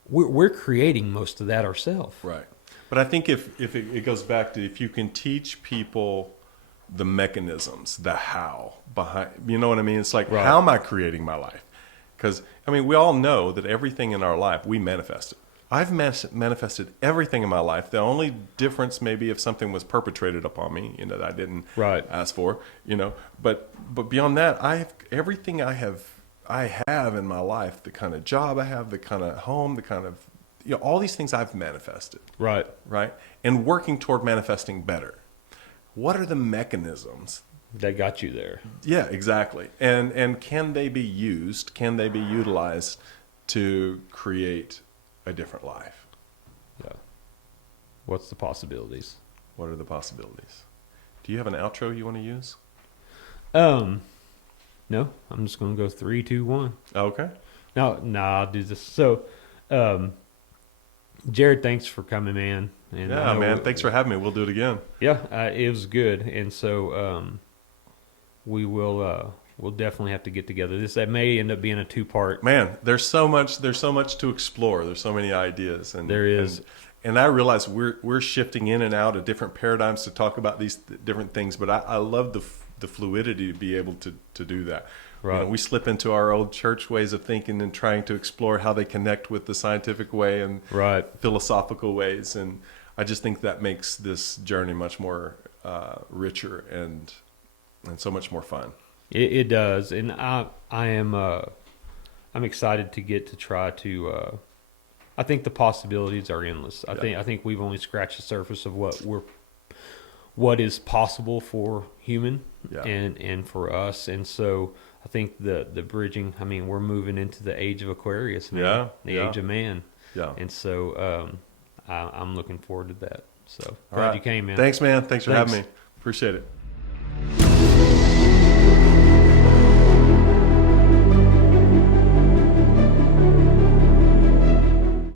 We're creating most of that ourselves. Right. But I think if it goes back to, if you can teach people the mechanisms, the how behind, you know what I mean? It's like, Right. how am I creating my life? Because, I mean, we all know that everything in our life, we manifest it. I've manifested everything in my life. The only difference maybe if something was perpetrated upon me, you know, that I didn't Right. ask for, you know, but beyond that, everything I have in my life, the kind of job I have, the kind of home, the kind of, you know, all these things I've manifested. Right. Right? And working toward manifesting better. What are the mechanisms? That got you there. Yeah, exactly. And can they be used? Can they be utilized to create a different life? Yeah. What's the possibilities? What are the possibilities? Do you have an outro you want to use? No, I'm just gonna go 3, 2, 1. Okay. No, I'll do this. So, Jarod, thanks for coming, man. And Yeah, man. Thanks for having me. We'll do it again. Yeah, it was good, and so we'll definitely have to get together. That may end up being a 2-part. Man, there's so much to explore. There's so many ideas, and There is. And I realize we're shifting in and out of different paradigms to talk about these different things, but I love the fluidity to be able to do that. Right. You know, we slip into our old church ways of thinking and trying to explore how they connect with the scientific way and Right. philosophical ways, and I just think that makes this journey much more richer and so much more fun. It does, and I'm excited to get to try to. I think the possibilities are endless. I think we've only scratched the surface of what is possible for human Yeah. and for us, and so I think the bridging. I mean, we're moving into the age of Aquarius now, Yeah, the yeah. age of man, Yeah. and so I'm looking forward to that. So All glad right. you came, man. Thanks, man. Thanks for having Thanks. me. Appreciate it.